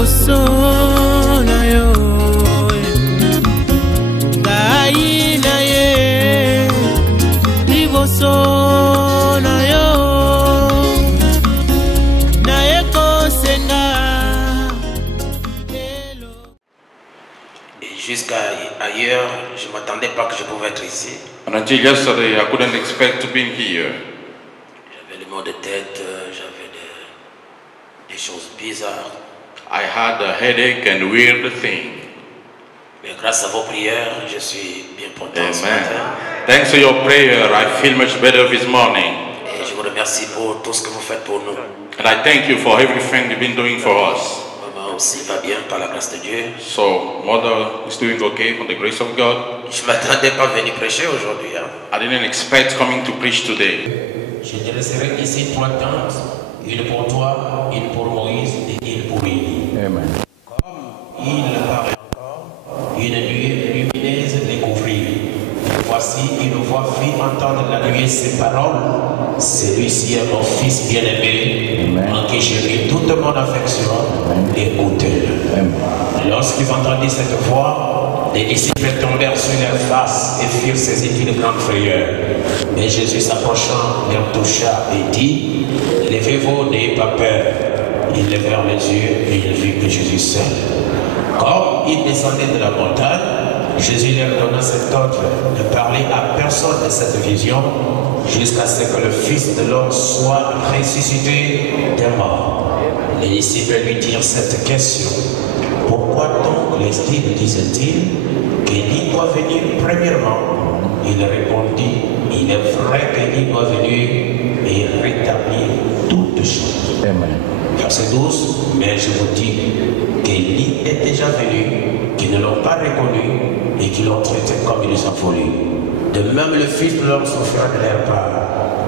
liboso na yo ngai na ye liboso na yo na ye kosenga. Et jusqu'à ailleurs, je ne m'attendais pas que je pouvais être ici. And until yesterday, I couldn't expect to be here. J'avais le maux de tête, j'avais des choses bizarres. I had a headache and weird thing. Mais grâce à vos prières, je suis bien content ce Amen. matin. Thanks to your prayer, I feel much better this morning. Et je vous remercie pour tout ce que vous faites pour nous. And I thank you for everything you've been doing for us. Maman aussi va bien par la grâce de Dieu. So, Mother is doing okay from the grace of God. Je ne m'attendais pas à venir prêcher aujourd'hui. Hein. I didn't expect coming to preach today. Je te laisserai ici 3 tentes, une pour toi, une pour Moïse et une pour Élie. Amen. Comme il parlait encore, une nuée lumineuse découvrit. Voici une voix fit entendre la nuée ces paroles. Celui-ci est mon fils bien-aimé, en qui j'ai mis toute mon affection. Écoutez-le. Lorsqu'ils entendirent cette voix, les disciples tombèrent sur leur face et furent saisis d'une grande frayeur. Mais Jésus s'approchant, leur toucha et dit, levez-vous, n'ayez pas peur. Ils levèrent les yeux et ils virent que Jésus seul. Comme ils descendaient de la montagne, Jésus leur donna cet ordre de parler à personne de cette vision jusqu'à ce que le Fils de l'homme soit ressuscité des morts. Les disciples lui dirent cette question. Pourquoi donc les scribes disaient-ils qu'Élie doit venir premièrement? Il répondit, il est vrai qu'Élie doit venir et rétablir toutes choses. Amen. Verset 12, mais je vous dis qu'Élie est déjà venu, qu'ils ne l'ont pas reconnu et qu'ils l'ont traité comme ils ont voulu. De même, le Fils de l'homme souffrira de leur part.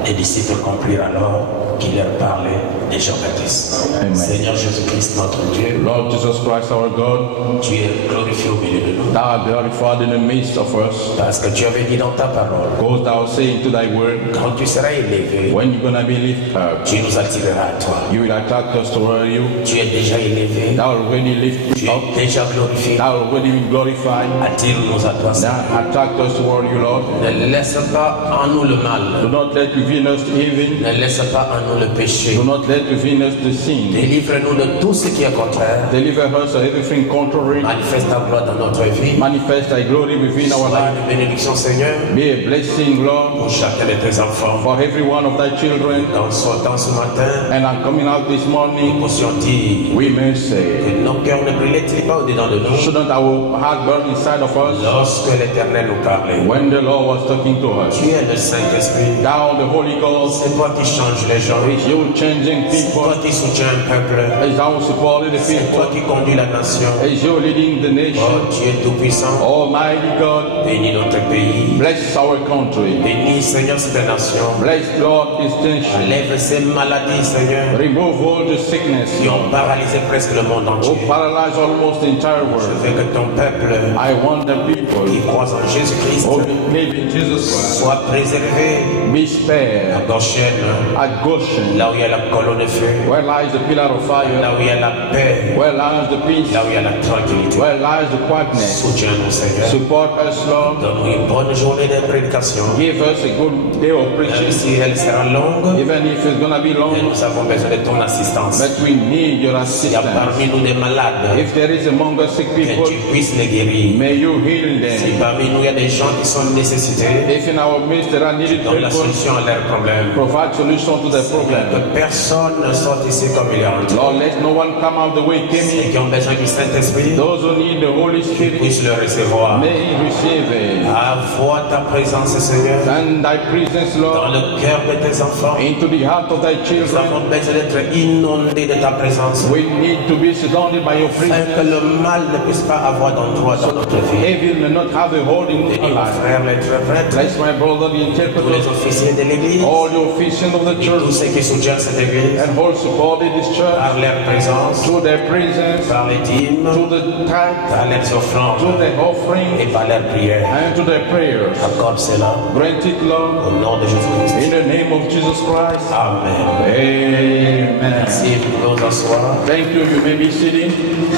Les disciples comprirent alors qu'il leur parlait de Jean-Baptiste. Seigneur Jésus-Christ, notre Dieu, Lord Jesus Christ, our God, tu es glorifié au milieu de nous. thou art glorified in the midst of us. Parce que tu avais dit dans ta parole, Go thou saying to thy word, quand tu seras élevé, when you're gonna be lifted up, tu nous attireras à toi. you will attract us toward you. Tu es déjà élevé, Thou already lifted tu up, es déjà glorifié. thou already been glorified. Attire-nous à toi, Seigneur. Now attract us toward you, Lord. Ne laisse pas en nous le Do mal. not let reveal us to evil. Ne laisse pas en nous le péché. Do not let reveal us to sin. Délivre-nous de tout ce qui est contraire. Deliver us of everything contrary. Manifeste ta gloire dans notre vie. Manifest thy glory within our Sois life. une bénédiction, Seigneur, Be a blessing, Lord, pour chacun de tes enfants. for every one of thy children. En sortant ce matin, And I'm coming out this nous morning. puissions dire We may say, que nos cœurs ne brûlaient-ils pas au-dedans de nous shouldn't our heart burn inside of us? lorsque l'Éternel nous parlait. When the Lord was talking to us, Tu es le Saint-Esprit. thou the Holy Ghost, C'est toi qui changes les gens. is you changing C'est toi people, qui soutiens un peuple. is thou supporting the C'est toi people, qui conduis la nation. is you leading the Oh, nation. tu es tout-puissant. Almighty God, Bénis notre pays. bless our country. Bénis, Seigneur, cette nation. Bless, Lord, this nation. Enlève ces maladies, Seigneur, Remove all the sickness, qui ont paralysé presque le monde who entier. paralyze almost the entire Je world. veux que ton peuple I want the people qui croit en Jésus-Christ who believe in Jesus Christ soit préservé be à spared Goshen, at Goshen, là où il y a la colonne de feu, where lies the pillar of fire, là où il y a la paix, where lies the peace, là où il y a la tranquillité. where lies the quietness. Soutiens-nous, Seigneur. Support us, Lord. Donne-nous une bonne journée de prédication. Give us a good day of Même preaching, si elle sera longue, even if it's gonna be mais long, nous avons besoin de ton assistance. but we need your Il y a assistance. parmi nous des malades, If there is among us sick que people, tu puisses les guérir. may you heal Si them. parmi nous il y a des gens qui sont nécessités, If in our midst there are needed donne la people, solution à leurs problèmes. provide solution to the problem. Que personne ne sorte ici comme il est entré. Lord, let no one come out the way he came Ceux in. qui ont besoin du Saint-Esprit Those who need the Holy Spirit, puissent le recevoir. may he receive it. Avoir ta présence, Seigneur, And thy presence, dans Lord, le cœur de tes enfants. into the heart of thy Nous children. avons besoin d'être inondés de ta présence. We need to be surrounded by your Afin que presence. le mal ne puisse pas avoir d'endroit dans notre vie. Evil may not have a hold in Bénis our mon life. frère, les prêtres, Bless my brother, the tous les interpreter, officiers de l'Église, all the officials of the tous church, ceux qui soutiennent cette Église, and all supported this church par leur présence, through their presence, par les dîmes, through the tithe, par leurs through offrandes their offering, et par leurs prières. and to their prayers. Accorde cela Grant it, Lord, au nom de Jésus-Christ. in the name of Jesus Christ. Amen. Amen. Merci, vous pouvez vous asseoir. asseoir. Thank you. You may be sitting.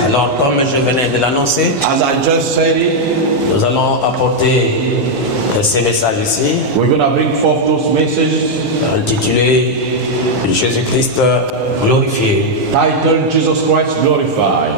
Alors, comme je venais de l'annoncer, As I just said it, nous allons apporter ces messages ici, we're going to bring forth those messages intitulés Jésus-Christ glorifié. titled Jesus Christ Glorified.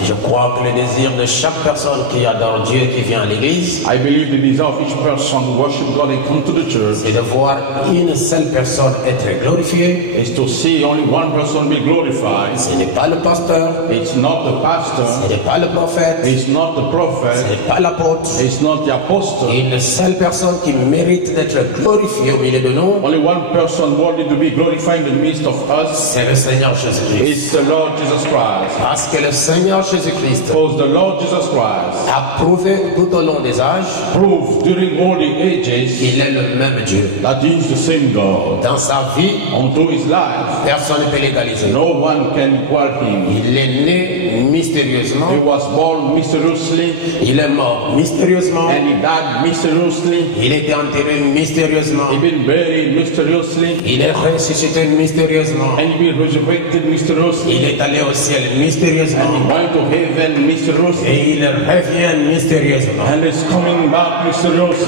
Et je crois que le désir de chaque personne qui adore Dieu, qui vient à l'église, I believe the desire of each person who worship God and come to the church c'est de voir une seule personne être glorifiée. is to see only one person be glorified. Ce n'est pas le pasteur, It's not the pastor, ce n'est pas le prophète, it's not the ce prophet, n'est pas l'apôtre. it's not the apostle. Une seule personne qui mérite d'être glorifiée au milieu de nous, Only one person worthy to be glorified in the midst of us c'est le Seigneur Jésus-Christ. is the Lord Jesus Christ. Parce que le Seigneur Jésus-Christ Because the Lord Jesus Christ a prouvé tout au long des âges proved during all the ages qu'il est le même Dieu. that He is the same God. Dans sa vie, Unto His life, personne ne peut l'égaliser. no one can equal Him. Il est né mystérieusement, He was born mysteriously il est mort mystérieusement, and He died mysteriously. il était enterré mystérieusement, He been buried mysteriously il est ressuscité mystérieusement, and He been resurrected mysteriously. il est allé au ciel And He mystérieusement went to heaven mysteriously et il revient mystérieusement. and is coming back mysteriously.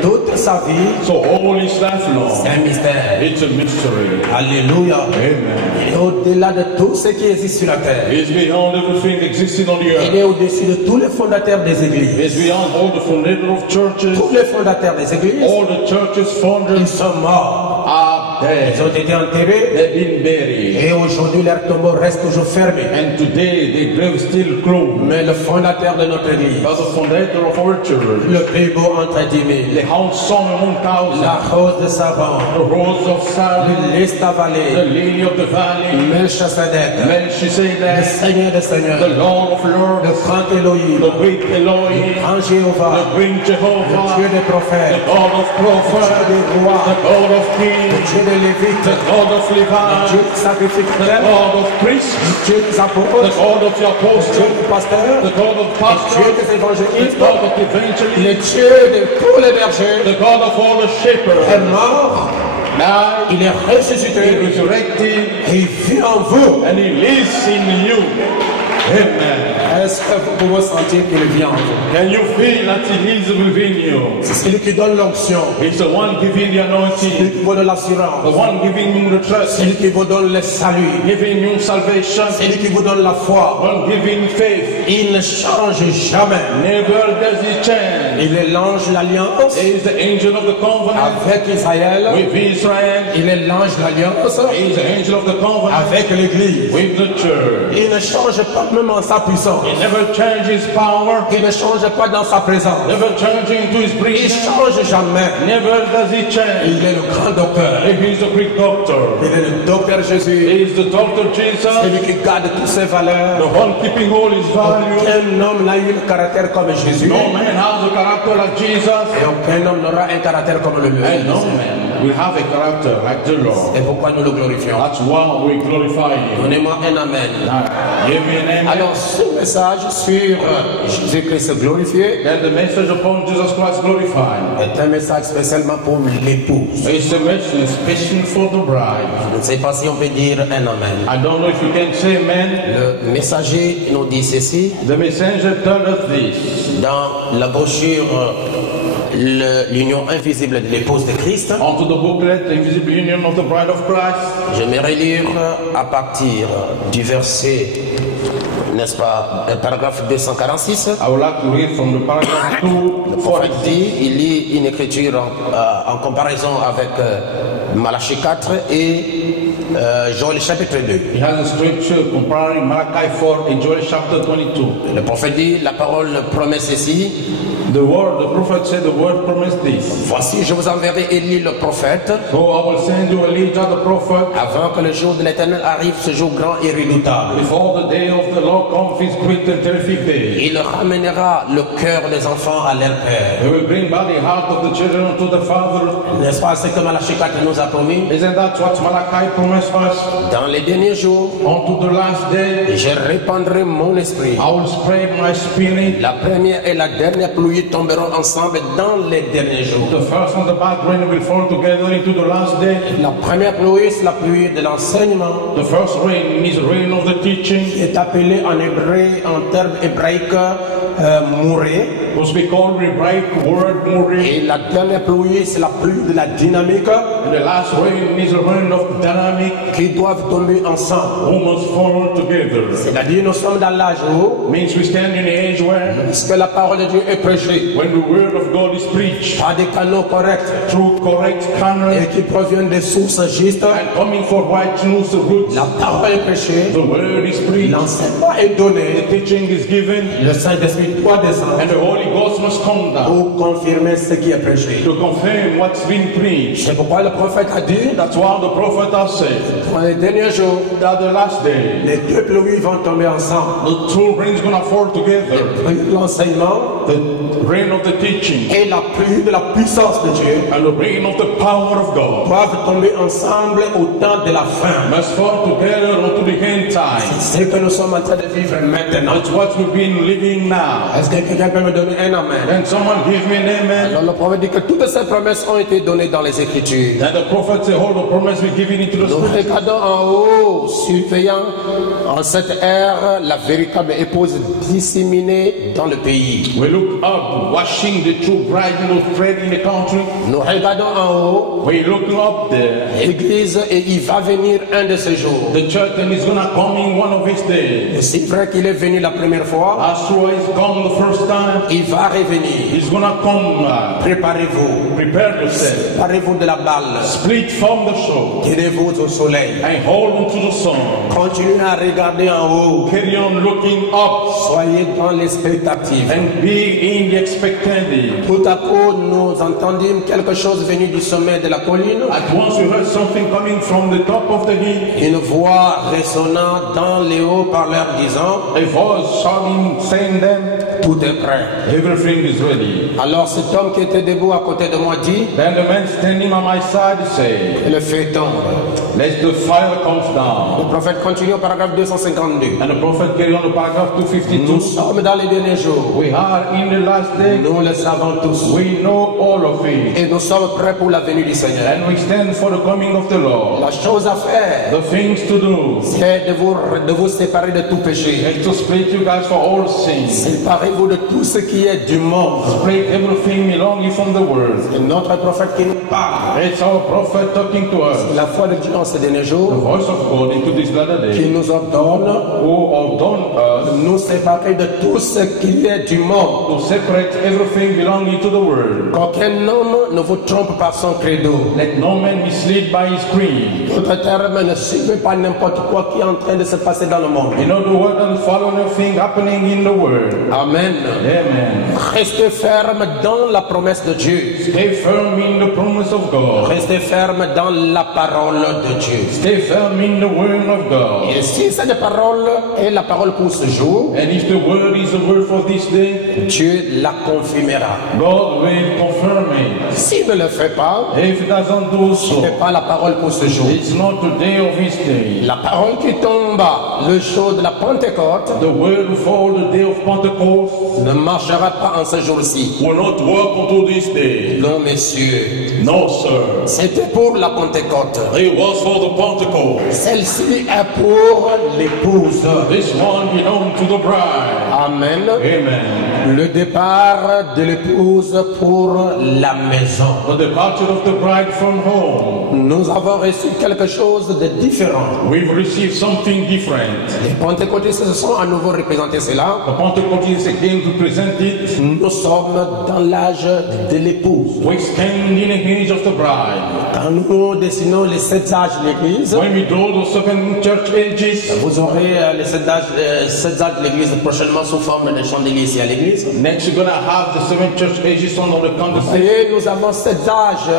Toute sa vie, So all His life long, c'est un mystère. it's a mystery. Alléluia. Amen. Il est au-delà de tout ce qui existe sur la terre. He's beyond everything existing on the Il earth. est au-dessus de tous les fondateurs des églises. He's beyond all the fondators of churches. Tous les fondateurs des églises, All the churches ils founders sont morts. are Ils dead. ont été enterrés They've been buried. et aujourd'hui leur tombeau reste toujours fermé. And today the grave still closed. Mais le fondateur de notre église, But the founder of our church, le plus beau entre 10 000, the handsome among thousands, la rose de Savon, the rose of Sharon, le lys the vallée, lily of the valley, Melchizedek, le Melchizedek, Seigneur des the Seigneurs, Lord of le lords, grand Elohim, the great Elohim, grand Jéhovah, the great le Dieu Jehovah, des the prophètes, God of le prophets, Dieu des the rois, God of le kings, Dieu des Lévites, the God of le Dieu Levi, des the sacrificateurs, God of priests, le Dieu des the apôtres, God of the le Dieu apostles, des pasteurs, the God of le Dieu pastors, des the évangélistes, God of le evangelists, Dieu de tous les bergers, the God of all the est shepherds. mort, Now il est He ressuscité resurrected et il vit en vous. and He lives in you. Amen. Est-ce que vous pouvez sentir qu'il vit en vous? Can you feel that He lives within you? C'est celui qui donne l'onction, He's the one giving the celui anointing, qui vous donne the l'assurance, one giving you the trust, celui qui vous donne le salut, giving you salvation, celui qui vous donne la foi. one giving faith. Il ne change jamais. Never does He change. Il est l'ange de l'alliance He is the angel of the covenant avec Israël. with Israel. Il est l'ange de l'alliance He is the angel of the covenant avec l'Église. with the church. Il ne change pas même en sa puissance. He never changes His power, Il ne change pas dans sa présence. never changing to His Il presence. change jamais. Never does He change. Il est le grand docteur. He is the great doctor. Il est le docteur Jésus. He is the doctor Jesus, Celui qui garde toutes ses valeurs. the one keeping all His values. Aucun homme n'a eu le caractère comme Jésus. No man has a character like Jesus, Et aucun homme n'aura un caractère comme le lui. and no man will have a character like the Lord. Et pourquoi nous le glorifions? That's why we glorify Him. Donnez-moi un amen. Now, give me an amen. Alors, ce message sur Jésus-Christ glorifié Then the message upon Jesus Christ glorified. est un message spécialement pour l'épouse. It's a message special for the bride. Je ne sais pas si on peut dire un amen. I don't know if you can say amen. Le messager nous dit ceci The messenger told us this. dans la brochure l'union invisible de l'épouse de Christ. Onto the booklet, the invisible union of the bride of Christ. J'aimerais lire à partir du verset, n'est-ce pas, paragraphe 246. I would like to read from the paragraph 2. Le prophète dit, il lit une écriture en comparaison avec Malachie 4 et Joël chapitre 2. He has a scripture comparing Malachi 4 and Joel chapter 22. Le prophète dit, la parole promet ceci. The prophet said, the word promised this. Voici, je vous enverrai Élie le prophète, So I will send you Elijah the prophet avant que le jour de l'Éternel arrive, ce jour grand et redoutable. before the day of the Lord comes, his great and terrific day. Il ramènera le cœur des enfants à leur père. He will bring back the heart of the children to the father. N'est-ce pas ce que Malachie 4 nous a promis? Isn't that what Malachi promised us? Dans les derniers jours, Unto the last day, je répandrai mon esprit. I will spread my spirit. La première et la dernière pluie pluies tomberont ensemble dans les derniers jours. The first and the bad rain will fall together into the last day. La première pluie, c'est la pluie de l'enseignement, The first rain is the rain of the teaching. qui est appelée en hébreu, en termes hébraïques, mouré. Was be called Hebraic word Muri. Et la dernière pluie, c'est la pluie de la dynamique, And the last rain is the rain of dynamic qui doivent tomber ensemble. who must fall together. C'est-à-dire, nous sommes dans l'âge où, Means we stand in the age where puisque la parole de Dieu est prêchée when the word of God is preached par des canaux corrects through correct canal et qui proviennent des sources justes, and coming for righteousness roots, la parole est prêchée, the word is preached, l'enseignement est donné, the teaching is given, le Saint-Esprit doit descendre and the Holy Ghost must come down pour confirmer ce qui est prêché. to confirm what's been preached. C'est pourquoi le prophète a dit, That's why the prophet has said dans les derniers jours, that the last day les deux pluies vont tomber ensemble. the two rains gonna fall together, La pluie de l'enseignement the rain of the teaching et la pluie de la puissance de Dieu and the rain of the power of God doivent tomber ensemble au temps de la fin. must fall together unto the end time. C'est ce que nous sommes en train de vivre maintenant. That's what we've been living now. Est-ce que quelqu'un peut me donner un amen? And someone give me an amen. Alors le prophète dit que toutes ces promesses ont été données dans les Écritures. And the prophet said, all the promise be given into the Nous scripture. regardons en haut, surveillant en cette ère la véritable épouse disséminée dans le pays. We look up, watching the true bride thread in the country. Nous regardons en haut We look up there, l'Église et il va venir un de ces jours. the church, and it's gonna come in one of his days. Et c'est vrai qu'il est venu la première fois, As true as come the first time, il va revenir. he's gonna come. Préparez-vous. Prepare yourself. Préparez-vous de la balle. Split from the show Tenez-vous au soleil. and hold on to the sun. Continuez à regarder en haut. Carry on looking up Soyez dans l'expectative. and be in the expectancy. Tout à coup, nous entendîmes quelque chose venu du sommet de la colline. At once we heard something coming from the top of the hill. Une voix résonnant dans les haut-parleurs disant, A voice shouting, saying them, tout est prêt. everything is ready. Alors cet homme qui était debout à côté de moi dit, Then the man standing on my side said, le feu tombe. let the fire come Le down. prophète continue au paragraphe 252. And the prophet carried on to paragraph Nous 252. sommes dans les derniers jours. We are in the last day. Nous le savons tous. We know all of it. Et nous sommes prêts pour la venue du Seigneur. And we stand for the coming of the Lord. La chose à faire, The things to do c'est de vous séparer de tout péché. is to split you guys for all sins. Séparez-vous de tout ce qui est du monde. Split everything belonging from the world. C'est notre prophète qui nous parle. It's our prophet talking to us. La foi de Dieu en ces derniers The jours voice of God into this latter qui day, nous ordonne who ordoned us de nous séparer de tout ce qui est du monde. to separate everything belonging to the world. Qu'aucun homme ne vous trompe par son credo. Let no man mislead by his creed. D'autres termes, ne suivez pas n'importe quoi qui est en train de se passer dans le monde. In other words, don't follow anything happening in the world. Amen. Amen. Restez ferme dans la promesse de Dieu. Stay firm in the promise of God. Restez ferme dans la parole de Dieu. Stay firm in the word of God. Et si cette parole est la parole pour ce jour, And if the word is the word for this day, Dieu la confirmera. God will confirm it. S'il ne le fait pas, If it doesn't do ce so, n'est pas la parole pour ce jour. it's not the day of his day. La parole qui tombe le jour de la Pentecôte The word will fall the day of Pentecost ne marchera pas en ce jour-ci. will not work until this day. Non, messieurs, No, sir. c'était pour la Pentecôte. It was for the Pentecost. Celle-ci est pour l'épouse. This one belonged to the bride. Amen. Amen. Le départ de l'épouse pour la maison. The departure of the bride from home. Nous avons reçu quelque chose de différent. We've received something different. Les pentecôtistes se sont à nouveau représentés cela. The Pentecost again represented. Nous sommes dans l'âge de l'épouse. We stand in the age of the bride. Quand nous dessinons les 7 âges de l'église, When we draw the seven church ages, vous aurez les 7 âges de l'église prochainement sous forme de chandelier ici à l'église. next you're gonna have the seven church ages on the candlestick. Et nous avons 7 âges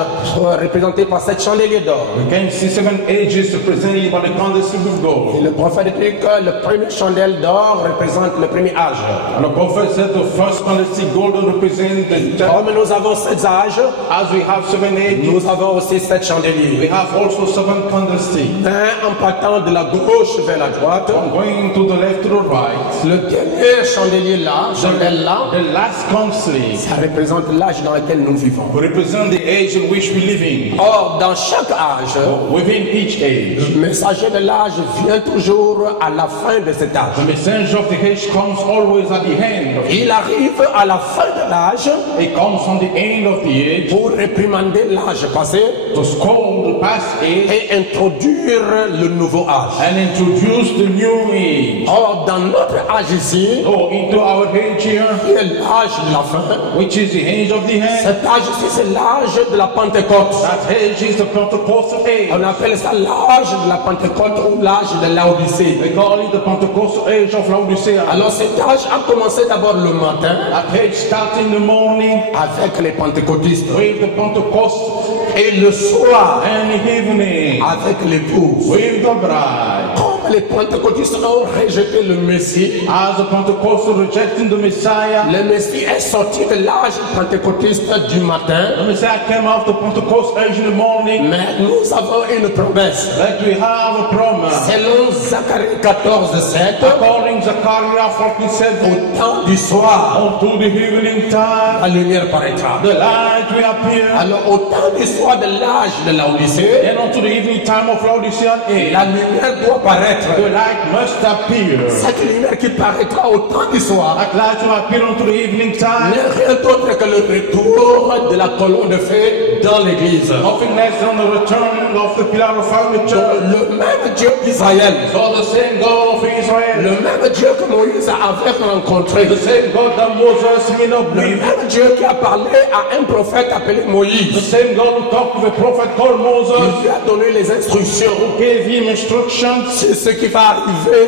représentés par 7 chandeliers d'or. We can see seven ages represented by the candlestick of Et gold. le prophète dit que le premier chandelle d'or représente le premier âge. And the prophet said the first candlestick golden represents the church. Comme nous avons 7 âges, As we have seven ages, nous avons aussi 7 we chandeliers. have also seven golden candlestick. Un en partant de la gauche vers la droite. From going to the left to the right. Le dernier chandelier là, chandelle là, The last candlestick ça représente l'âge dans lequel nous vivons. represent the age in which we live in. Or, dans chaque âge, Within each age, le messager de l'âge vient toujours à la fin de cet âge. the messenger of the age comes always at the end of it. Il arrive à la fin de l'âge It comes on the end of the age pour réprimander l'âge passé to scold the past age et introduire le nouveau âge. and introduce the new age. Or, dans notre âge ici, So into our age here, qui est l'âge de la fin, which is the age of the end. cet âge ici, c'est l'âge de la Pentecôte. That age is the Pentecostal age. On appelle ça l'âge de la Pentecôte ou l'âge de Laodicée. They call it the Pentecostal age of Laodicea. Alors cet âge a commencé d'abord le matin That age starts in the morning avec les pentecôtistes with the Pentecostals et le soir and the evening avec l'épouse. with the bride. Comme les pentecôtistes ont rejeté le Messie, As the Pentecostals rejecting the Messiah, le Messie est sorti de l'âge pentecôtiste du matin, the Messiah came out the Pentecost age in the morning. mais nous avons une promesse. But we have a promise. Selon Zacharie 14:7, According to Zechariah 47, au temps du soir, unto the evening time, la lumière paraîtra. the light will appear. Alors au temps du soir de l'âge de Laodicée, And unto the evening time of Laodicean age, la lumière doit paraître. the light must appear. Cette lumière qui paraîtra au temps du soir That light will appear unto the evening time. n'est rien d'autre que le retour de la colonne de feu dans l'église. Nothing less than the return of the pillar of fire in the church. Le même Dieu d'Israël, So the same God of Israel, le même Dieu que Moïse avait rencontré, the same God that Moses met up le with, même Dieu qui a parlé à un prophète appelé the Moïse, same God who talked to the prophet called il Moses, lui a donné les instructions gave him instructions sur ce qui va arriver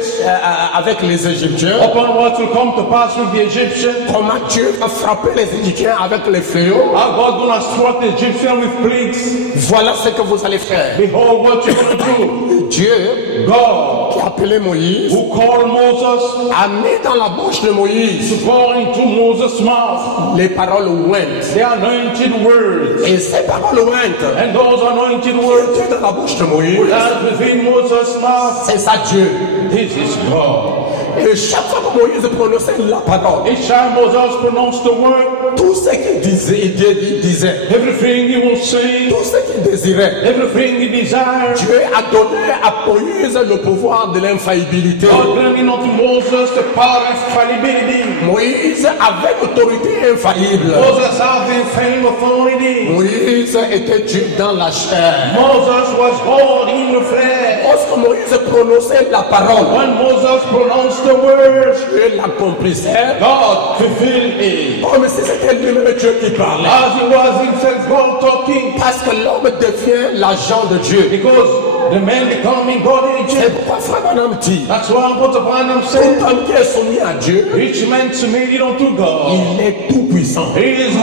avec les Égyptiens, upon what will come to pass with the Egyptians. comment Dieu va frapper les Égyptiens avec les fléaux. How God gonna strike the Egyptians with plagues. Voilà ce que vous allez faire. Behold what you're gonna do. Dieu God, qui a appelé Moïse who called Moses a mis dans la bouche de Moïse to go into Moses' mouth les paroles ointes. the anointed words. Et ces paroles ointes And those anointed words étaient dans la bouche de Moïse. that within Moses' mouth, C'est ça Dieu. this is God. Et chaque fois que Moïse prononçait la parole, Each time Moses pronounced the word, tout ce qu'il disait, il disait, everything he will say, tout ce qu'il désirait. everything he desired, Dieu a donné à Moïse le pouvoir de l'infaillibilité. God granting unto Moses the power of infallibility. Moïse avait l'autorité infaillible. Moses had the infallible authority. Moïse était Dieu dans la chair. Moses was God in the flesh. Lorsque Moïse prononçait la parole, When Moses pronounced the word, Dieu l'accomplissait God fulfilled it. comme si c'était lui-même Dieu qui parlait. As he was himself God talking, Parce que l'homme devient l'agent de Dieu. because the man becoming God in C'est Egypt. pourquoi Frère Branham dit, That's why I'm put upon him tout saying, homme qui est soumis à Dieu, each man submitted unto God. il est tout puissant. He is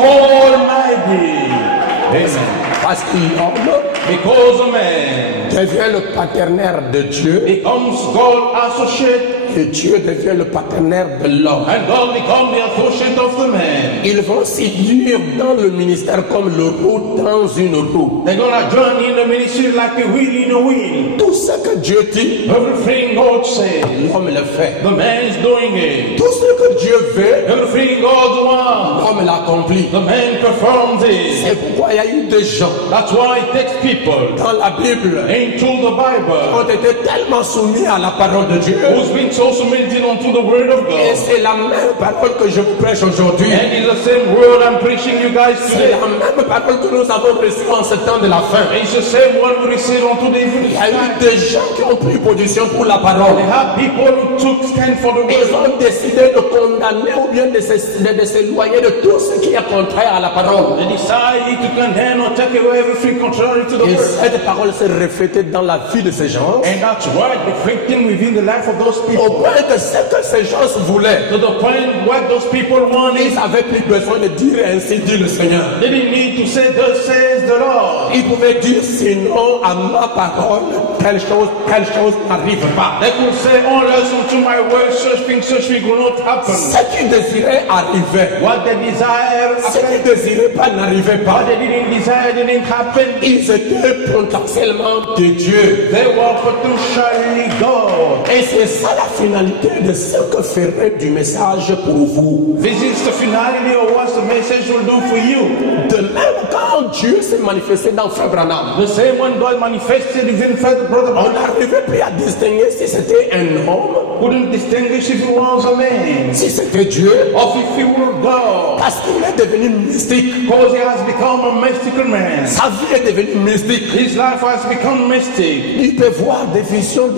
almighty. Amen. Parce qu'il homme Because a man devient le partenaire de Dieu becomes God associate, et Dieu devient le partenaire de l'homme. and God becomes the associate of the man. Ils vont s'unir dans le ministère comme le roue dans une roue. They're gonna join in the ministry like a wheel in a wheel. Tout ce que Dieu dit, Everything God says, l'homme le fait. the man is doing it. Tout ce que Dieu veut, Everything God wants, l'homme l'accomplit. the man performs it. C'est pourquoi il y a eu des gens That's why it takes people dans la Bible into the qui Bible ont été tellement soumis à la parole de Dieu. who's been so submitted unto the word of Et God. c'est la même parole que je vous prêche aujourd'hui. And it's the same word I'm preaching you guys C'est today. la même parole que nous avons reçue en ce temps de la fin. It's the same one we receive unto the evening. Il y a eu des gens qui ont pris position pour la parole. They have people who took stand for the Ils word. ont décidé de condamner ou bien de s'éloigner de tout ce qui est contraire à la parole. They decided to condemn or take away everything contrary to the Et word. cette parole s'est reflétée dans la vie de ces gens And that's right, reflecting within the life of those people. au point que ce que ces gens voulaient, To the point what those people wanted, ils n'avaient plus besoin de dire ainsi dit le Seigneur. they didn't need to say, thus says the Lord. Ils pouvaient dire sinon à ma parole, telle chose n'arrive pas. They could say, unless unto my word, such thing will not happen. Ce qu'ils désiraient arrivait. What they desire Ce happened. qu'ils ne désiraient pas n'arrivait pas. What they didn't desire didn't happen. Ils étaient potentiellement de Dieu. They were potentially God. Et c'est ça la finalité de ce que ferait du message pour vous. This is the finality of what the message will do for you. De même quand Dieu s'est manifesté dans Frère Branham, The same when God manifested even further, brother, on n'arrivait plus à distinguer si c'était un homme, couldn't distinguish if he was a man si c'était Dieu, or if he were God. parce qu'il est devenu mystique. Because he has become a mystical man. Sa vie est devenue mystique. His life has become mystic. Il peut voir des visions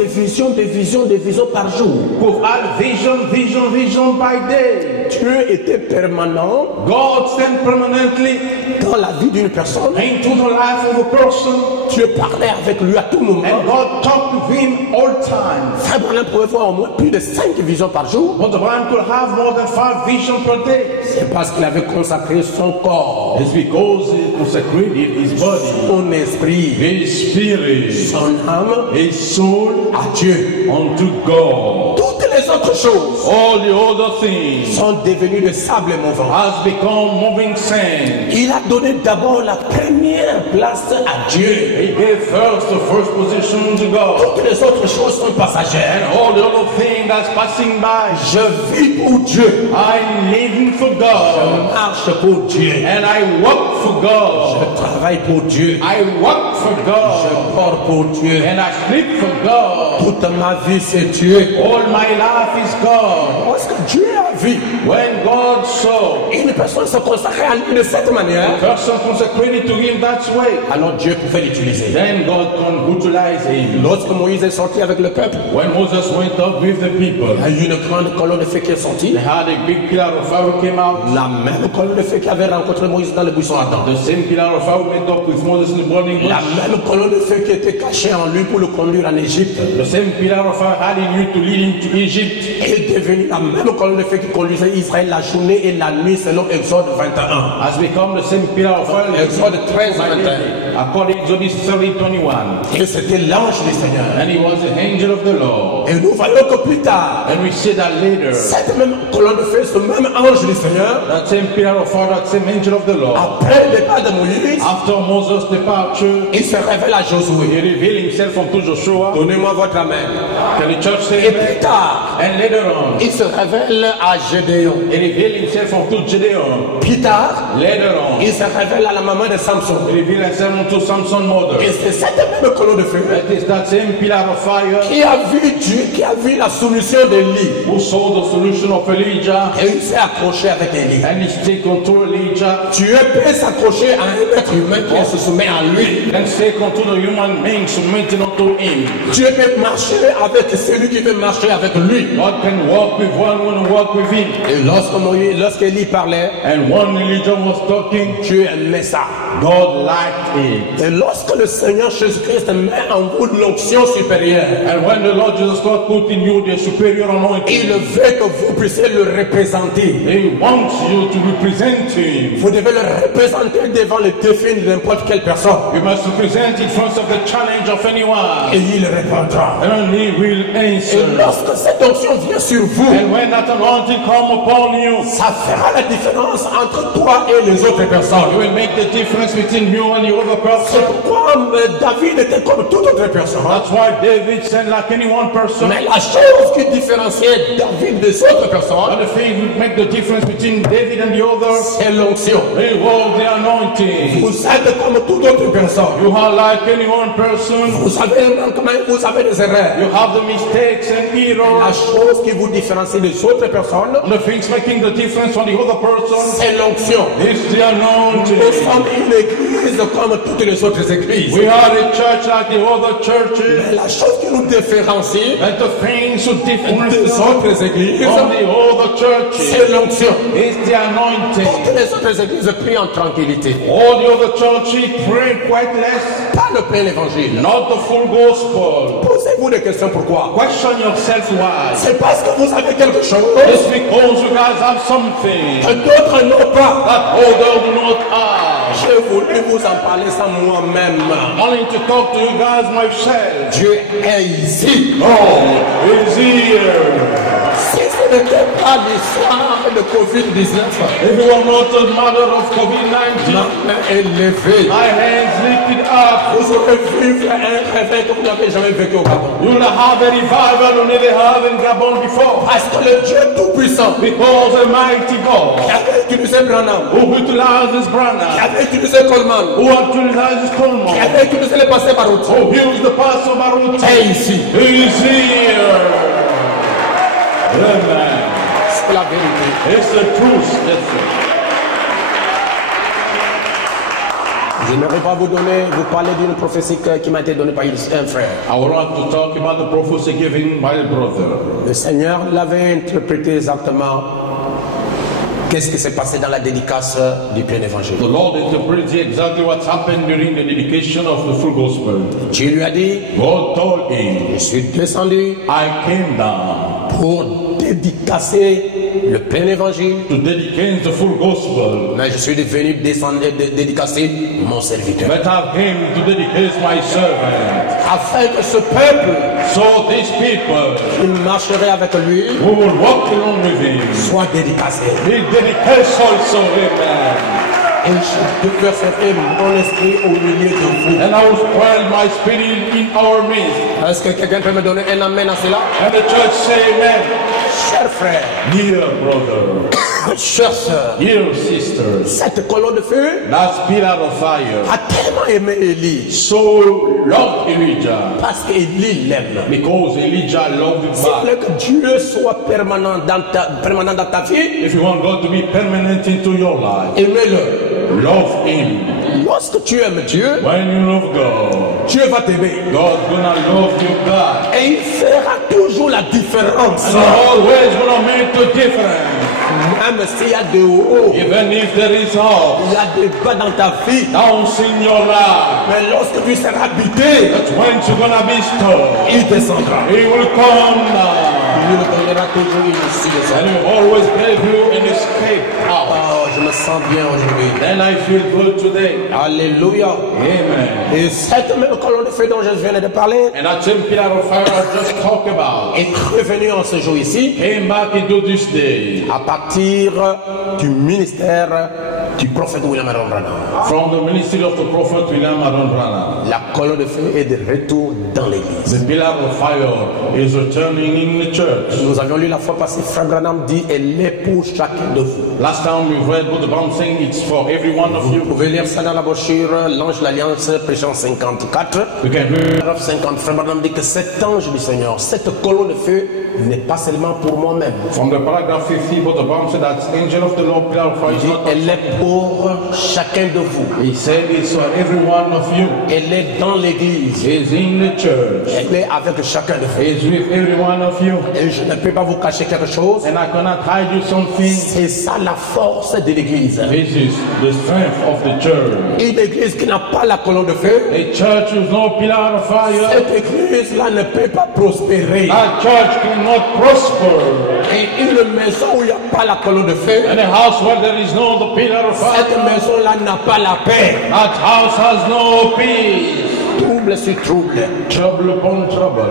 par jour. Who've had vision by day. Dieu était permanent God stand permanently dans la vie d'une personne. into the life of a person, Dieu parlait avec lui à tout moment. and God talked to him all time. Frère Branham pouvait voir au moins plus de 5 visions par jour. But the man could have more than 5 visions per day. C'est parce qu'il avait consacré son corps, It's because he consecrated his body, son esprit, his spirit, son âme his soul à Dieu. unto God. Toutes les autres choses All the other things sont devenues de sable mouvant. has become moving sand. Il a donné d'abord la première place à Dieu. He gave first the first position to God. Toutes les autres choses sont passagères. And all the other things that's passing by, Je vis pour Dieu. I'm living for Je God. marche pour Dieu. And I work for God. Je travaille pour Dieu. I work for Je God. dors pour Dieu. And I sleep for God. Toute ma vie, c'est Dieu. All my life is God. Lorsque Dieu a vu When God saw une personne se consacrer à lui de cette manière, person consecrated to him that way, alors Dieu pouvait l'utiliser. then God can utilize him. Lorsque Moïse est sorti avec le peuple, When Moses went up with the people, il y a eu une grande colonne de feu qui est sortie. they had a big pillar of fire came out. La même colonne de feu qui avait rencontré Moïse dans le buisson ardent. The same pillar of fire went up with Moses in the burning La bush. même colonne de feu qui était cachée en lui pour le conduire en Égypte The same pillar of fire had in you to lead him to Egypt. est devenue la même colonne de feu qui conduisait Israël la journée et la nuit selon Exode 21. Has become the same pillar of fire. Exode 13, 21. According to Exodus 30:21. Et c'était l'ange du Seigneur. And he was the angel of the Lord. Et nous voyons que plus tard, And we see that later, cette même colonne de feu, ce même ange du Seigneur, that same pillar of fire, that same angel of the Lord, après le départ de Moïse, after Moses' departure, il se révèle à he Josué. revealed himself unto Joshua. Donnez-moi votre amen. Can the church say Et amen? plus tard, And later on, il se révèle à Gédéon. he revealed himself unto Gideon. Plus tard, Later on, il se révèle à la maman de Samson. he revealed himself unto Samson's mother. Et c'est cette même colonne de feu It is that same pillar of fire qui a vu Dieu, qui a vu la soumission d'Élie. who saw the solution of Elijah, Et il s'est accroché avec Élie. and he stick unto Elijah, Dieu peut s'accrocher à un être humain qui se soumet à lui. and stick unto the human being submitting unto him. Dieu peut marcher avec celui qui veut marcher avec lui. God can walk with one who walk with him. Et lorsqu'Élie parlait, And when Elijah was talking, Dieu aimait ça. God liked it. Et lorsque le Seigneur Jésus-Christ met en vous l'onction supérieure, And when the Lord Jesus Christ put in you the superior il anointing, veut que vous puissiez le représenter. He wants you to represent Him. Vous devez le représenter devant le défi de n'importe quelle personne. You must represent in front of the challenge of Et anyone, il répondra. and He will Et answer. lorsque cette onction vient sur vous, And when that anointing come upon you, ça fera la différence entre toi et les autres it personnes. will make the difference between you and the other C'est person. pourquoi David était comme toute autre personne. That's why David said, like any one person, Mais la chose qui différenciait David des autres personnes, and the thing would make the difference between David and the others, c'est l'onction. it was the anointing. Vous êtes comme toute autre personne. You are like any one person. Vous avez un manquement, vous avez des erreurs. You have the mistakes and La errors. chose qui vous différencie des autres personnes, And the things making the difference from the other person c'est l'onction. is the Nous anointing. sommes une église comme toutes les autres églises. We are a church like the other churches. Mais la chose qui nous différencie And the things that difference des us autres églises, from the other churches c'est l'onction. is the anointing. Toutes les autres églises prient en tranquillité. All the other churches pray quite less, Pas le plein évangile. not the full gospel. Posez-vous Posez-vous des questions pourquoi. Question yourself why. C'est parce que vous avez quelque chose It's because you guys have something que d'autres n'ont pas. that others do not have. J'ai voulu vous en parler sans moi-même. Only to talk to you guys myself. Dieu est ici. God is here. Si ce n'était pas l'histoire de Covid-19, If it were not a matter of COVID-19, ma main est levée. my hands lifted up. Vous aurez vécu un réveil que vous n'avez jamais vécu au Gabon. You will have a revival you never had in Gabon before. Parce que le Dieu Tout-Puissant Because a mighty God qui avait utilisé Branham, who utilizes qui Branham, avait utilisé Coleman, who utilizes qui Coleman, avait utilisé le pasteur Baruch, who used the Pastor Baruch, est ici. is here. Amen. C'est la vérité. It's the truth. Yes, sir. Je n'aimerais pas vous parler d'une prophétie qui m'a été donnée par un frère. I would like to talk about the prophecy given by a brother. Le Seigneur l'avait interprété exactement. Qu'est-ce qui s'est passé dans la dédicace du plein évangile? The Lord interprets exactly what's happened during the dedication of the full gospel. Dieu lui a dit, God told him, je suis descendu I came down pour dédicacer le plein évangile, to dedicate the full gospel, mais je suis venu dédicacer mon serviteur. but I came to dedicate my servant. Afin que ce peuple So these people qui marcherait avec lui who will walk along with him, soit dédicacé. he dedicates also, amen. Et je peux faire mon esprit au milieu de vous. And I will spoil my spirit in our midst. Est-ce que quelqu'un peut me donner un amen à cela? And the church say amen. Cher frère, Dear brother, chère sœur, dear sister, cette colonne de feu that pillar of fire a tellement aimé Élie so loved Elijah parce qu'Élie l'aime. because Elijah loved him S'il back. veut que Dieu soit permanent dans ta vie, If you want God to be permanent into your life, aimez-le. love him. Lorsque tu aimes Dieu, When you love God, Dieu va t'aimer. God gonna love you back. Et il fera toujours la différence. And always gonna make the difference. Même s'il y a de haut, Even if there is hope, il y a des bas dans ta vie. down in your life, Mais lorsque tu seras habité, that's when you're gonna be stored. il descendra. He will come down. Il te donnera toujours une issue de ça. And he will always give you an escape out. Oh, je me sens bien aujourd'hui. Then I feel good today. Alléluia. Amen. Et cette même colonne de feu dont je viens de parler And that same pillar of fire I just talked about est revenue en ce jour ici came back into this day à partir du ministère du prophète William Aaron Branham. from the ministry of the prophet William Aaron Branham. La colonne de feu est de retour dans l'église. The pillar of fire is returning in the church. Nous avions lu la fois passée, Frère Branham dit, elle est pour chacun de vous. Last time we read what the Bible saying it's for every one of you. Vous pouvez lire ça dans la brochure, l'ange de l'Alliance, prêchant 54. You can read Paragraphe 50, Frère Branham dit que cet ange du Seigneur, cette colonne de feu n'est pas seulement pour moi-même. from the paragraph 50, but the Bible said that angel of the Lord pillar of fire Il is dit, not. elle est pour chacun de vous. He said it's for every one of you. Elle est dans l'église. He's in the church. Elle est avec chacun de vous. He's with every one of you. Et je ne peux pas vous cacher quelque chose. And I cannot hide you something. C'est ça la force de l'église. This is the strength of the church. Une église qui n'a pas la colonne de feu, A church with no pillar of fire. cette église-là ne peut pas prospérer. That church cannot prosper. Et une maison où il n'y a pas la colonne de feu, And a house where there is no the pillar of cette fire. maison-là n'a pas la paix. That house has no peace. Trouble sur trouble. Trouble upon trouble.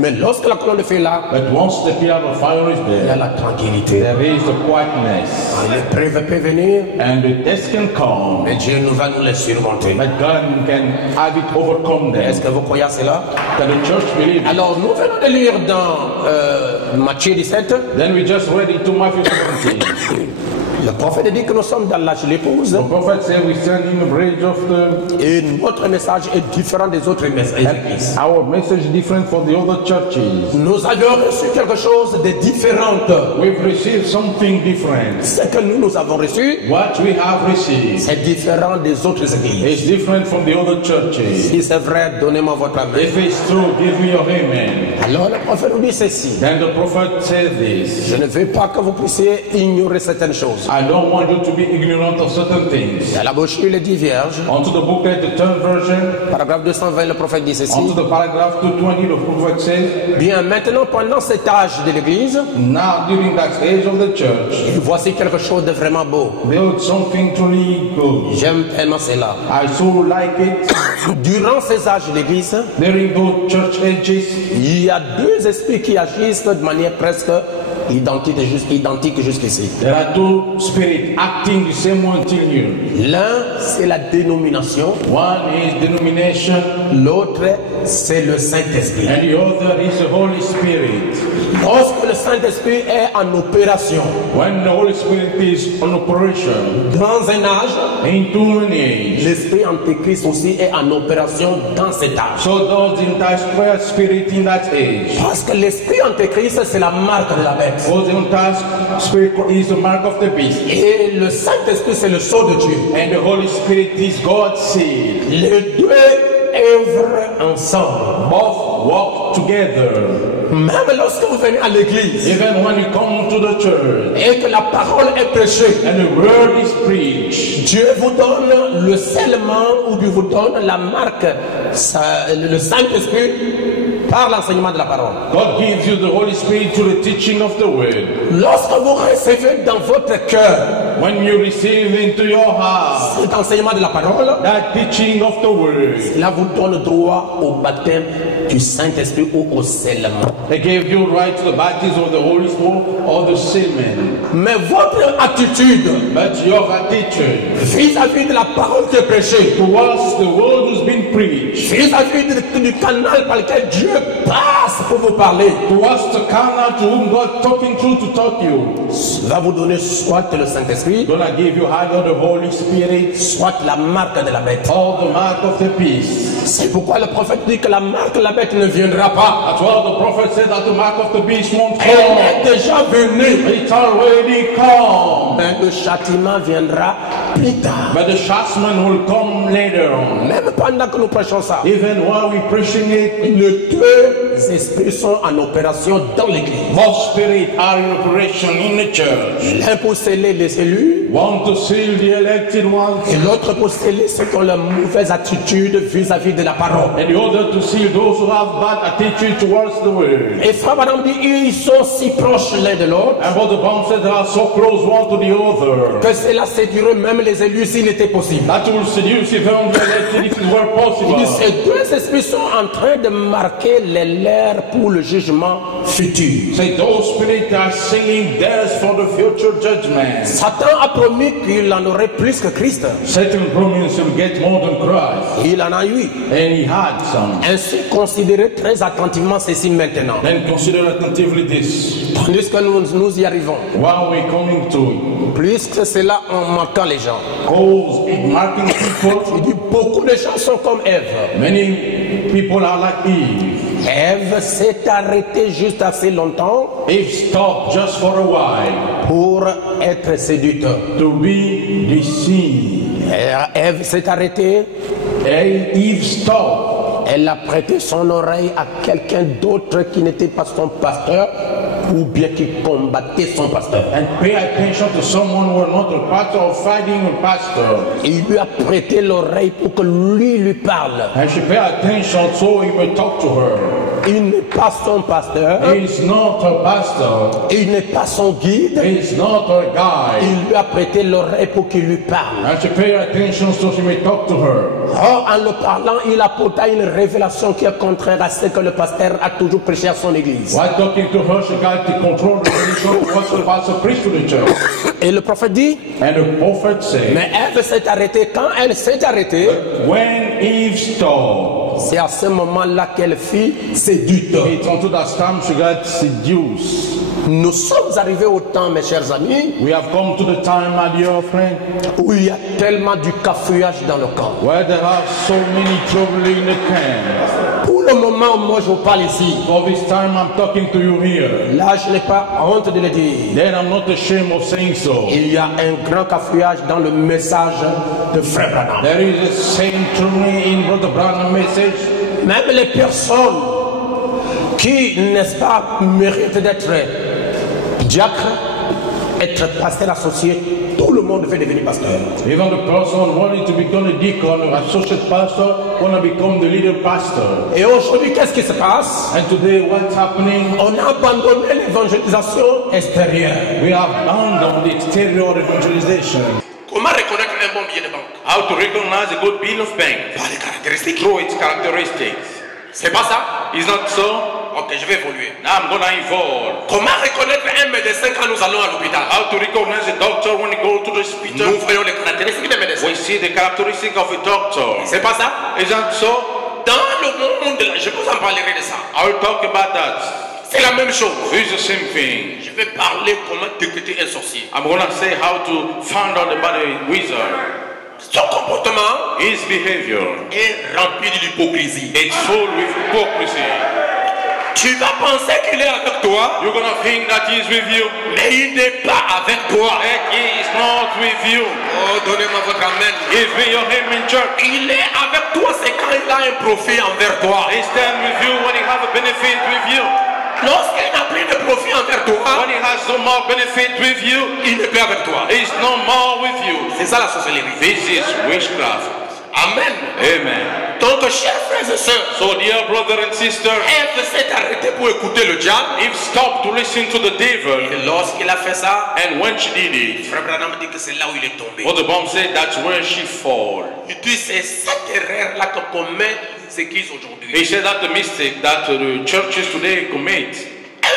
Mais lorsque la colonne de feu est là, But once the pillar of fire is il y a there, la tranquillité. there is the quietness. L'épreuve peut venir, And the test can come. mais Dieu nous va nous les surmonter. But God can have it overcome them. Est-ce que vous croyez à cela? Can the church believe? Alors, nous venons de lire dans Matthieu 17. Then we just read into Matthew 17. Le prophète dit que nous sommes dans l'âge de l'épouse. The prophet said we stand in the bridge of the. Et notre message est différent des autres messages. Our message different from the other churches. Nous avions reçu quelque chose de différent. We've received something different. Ce que nous avons reçu, What we have received c'est différent des autres églises. is different from the other churches. Si c'est vrai, donnez-moi votre amen. If it's true, give me your amen. Alors le prophète nous dit ceci. Then the prophet said this. Je ne veux pas que vous puissiez ignorer certaines choses. I don't want you to be ignorant of certain things. À la brochure, il dit vierge. Onto the booklet, the 10th version. Paragraphe 220, le prophète dit ceci. Onto the paragraph 220, the prophet says. Bien, maintenant, pendant cet âge de l'église, Now, during that age of the church, voici quelque chose de vraiment beau. build something truly good. J'aime tellement cela. I so like it. Durant ces âges de l'église, During those church ages, il y a deux esprits qui agissent de manière presque identique jusqu'ici. there are two spirits acting the same one till here. L'un, c'est la dénomination. One is denomination, L'autre, c'est le Saint-Esprit. and the other is the Holy Spirit. Lorsque le Saint-Esprit est en opération When the Holy Spirit is on operation dans un âge, into an age, l'Esprit Antéchrist aussi est en opération dans cet âge. so does the entire spirit in that age. Parce que l'Esprit Antéchrist, c'est la marque de la bête. For the entire spirit is the mark of the beast, Et le Saint-Esprit, c'est le sceau de Dieu. and the Holy Spirit is God's seal. Les deux œuvrent ensemble. Both walk together. Même lorsque vous venez à l'église Even when you come to the church et que la parole est prêchée, and the word is preached, Dieu vous donne le scellement ou bien vous donne la marque, le Saint-Esprit, par l'enseignement de la parole. God gives you the Holy Spirit to the teaching of the word. Lorsque vous recevez dans votre cœur When you receive into your heart cet enseignement de la parole, that teaching of the word, cela vous donne droit au baptême du Saint-Esprit ou au scellement. they gave you right to the baptism of the Holy Spirit or the seaman. Mais votre attitude But your attitude vis-à-vis de la parole qui est prêchée, towards the word who's been preached, vis-à-vis du canal par lequel Dieu passe pour vous parler, towards the canal to whom God talking through to talk you, va vous donner soit le Saint-Esprit, gonna give you either the Holy Spirit soit la marque de la bête. or the mark of the beast. C'est pourquoi le prophète dit que la marque de la bête ne viendra pas. That's why the prophet said that the mark of the beast won't Elle come. est déjà venue. It's already come. Mais le châtiment viendra plus tard. But the chastisement will come later on. Même pendant que nous prêchons ça, Even while we're preaching it, les deux esprits sont en opération dans l'église. both spirits are in operation in the church. L'un pour sceller les élus One to seal the elected ones, et l'autre pour sceller ceux qui ont la mauvaise attitude vis-à-vis de la parole. and the other to seal those who have bad attitude towards the word. Et Frère Madame dit, ils sont si proches l'un de l'autre And Brother Baum said they are so close one to the other que cela séduirait même les élus s'il était possible. that will seduce even the elected if it were Il dit, possible. ces deux esprits sont en train de marquer les leurs pour le jugement futur. Say those spirits are singing theirs for the future judgment. Satan a promis qu'il en aurait plus que Christ. Satan promised to get more than Christ, Il en a eu. and he had some. Ainsi, considérez très attentivement ceci maintenant. Then consider attentively this. Tandis que nous y arrivons. While we're coming to it, Plus que cela en marquant les gens. cause it marking people, Il dit, beaucoup de gens sont comme Ève. many people are like Eve. Ève s'est arrêtée juste assez longtemps Eve stopped just for a while pour être séduite. to be deceived. Ève s'est arrêtée. And Eve stopped. Elle a prêté son oreille à quelqu'un d'autre qui n'était pas son pasteur ou bien qui combattait son pasteur. And pay attention to someone who are not a pastor or fighting a pastor. Il lui a prêté l'oreille pour que lui parle. And she pay attention so he may talk to her. Il n'est pas son pasteur. He is not a pastor. Il n'est pas son guide. He is not a guy. Il lui a prêté l'oreille pour qu'il lui parle. And she pay attention so she may talk to her. Or, en le parlant, il apporta une révélation qui est contraire à ce que le pasteur a toujours prêché à son église. While talking to her, she got to control the religion of what the pastor preached to the church. Et le prophète dit, And the prophet said, mais Ève s'est arrêtée. Quand elle s'est arrêtée, when Eve stopped, c'est à ce moment-là qu'elle fut séduite. it's until that time she got seduced. Nous sommes arrivés au temps, mes chers amis, We have come to the time, my dear friend, où il y a tellement du cafouillage dans le camp. where there are so many trouble in the camp. Pour le moment, moi je vous parle ici. For this time I'm talking to you here. Là, je n'ai pas honte de le dire. Then I'm not ashamed of saying so. Il y a un grand cafouillage dans le message de Frère Branham. There is a sanctuary in Brother Branham's message. Même les personnes qui, n'est-ce pas, méritent d'être diacres, être pasteur associé, tout le monde veut devenir pasteur. Even the person wanting to become a deacon or associate pastor want to become the leader pastor. Et aujourd'hui, qu'est-ce qui se passe? And today, what's happening? On a abandonné l'évangélisation extérieure. We have abandoned the exterior evangelization. Comment reconnaître un bon billet de banque? How to recognize a good bill of bank? Par les caractéristiques. Through its characteristics. C'est pas ça? Is not so? Ok, je vais évoluer. Now I'm gonna evolve. Comment reconnaître un médecin quand nous allons à l'hôpital? How to recognize a doctor when you go to the hospital? Nous voyons les caractéristiques des médecins. We see the characteristics of a doctor. C'est pas ça? Is that so? Dans le monde, je vous en parlerai de ça. I will talk about that. C'est la même chose. It's the same thing. Je vais parler comment détecter un sorcier. I'm gonna say how to find out about a wizard. Son comportement His behavior. est rempli de l'hypocrisie. It's full with hypocrisy. Tu vas penser qu'il est avec toi, You're gonna think that he is with you, mais il n'est pas avec toi. but he is not with you. Oh, donnez-moi votre amen. Give me your him in church. Il est avec toi, c'est quand il a un profit envers toi. He stand with you when he have a benefit with you. Lorsqu'il n'a plus de profit envers toi, When he has no more benefit with you, il n'est plus avec toi. he's no more with you. C'est ça la sorcellerie. This is witchcraft. Amen. Amen. Donc, chers frères et sœurs, So dear brother and sister, Ève s'est arrêtée pour écouter le diable. Eve stopped to listen to the devil, Et lorsqu'il a fait ça, and when she did it, Frère Branham dit que c'est là où il est tombé. what the bomb said, that's where she fall. Il dit c'est cette erreur-là que commettent les églises aujourd'hui. He said that the mistake that the churches today commit.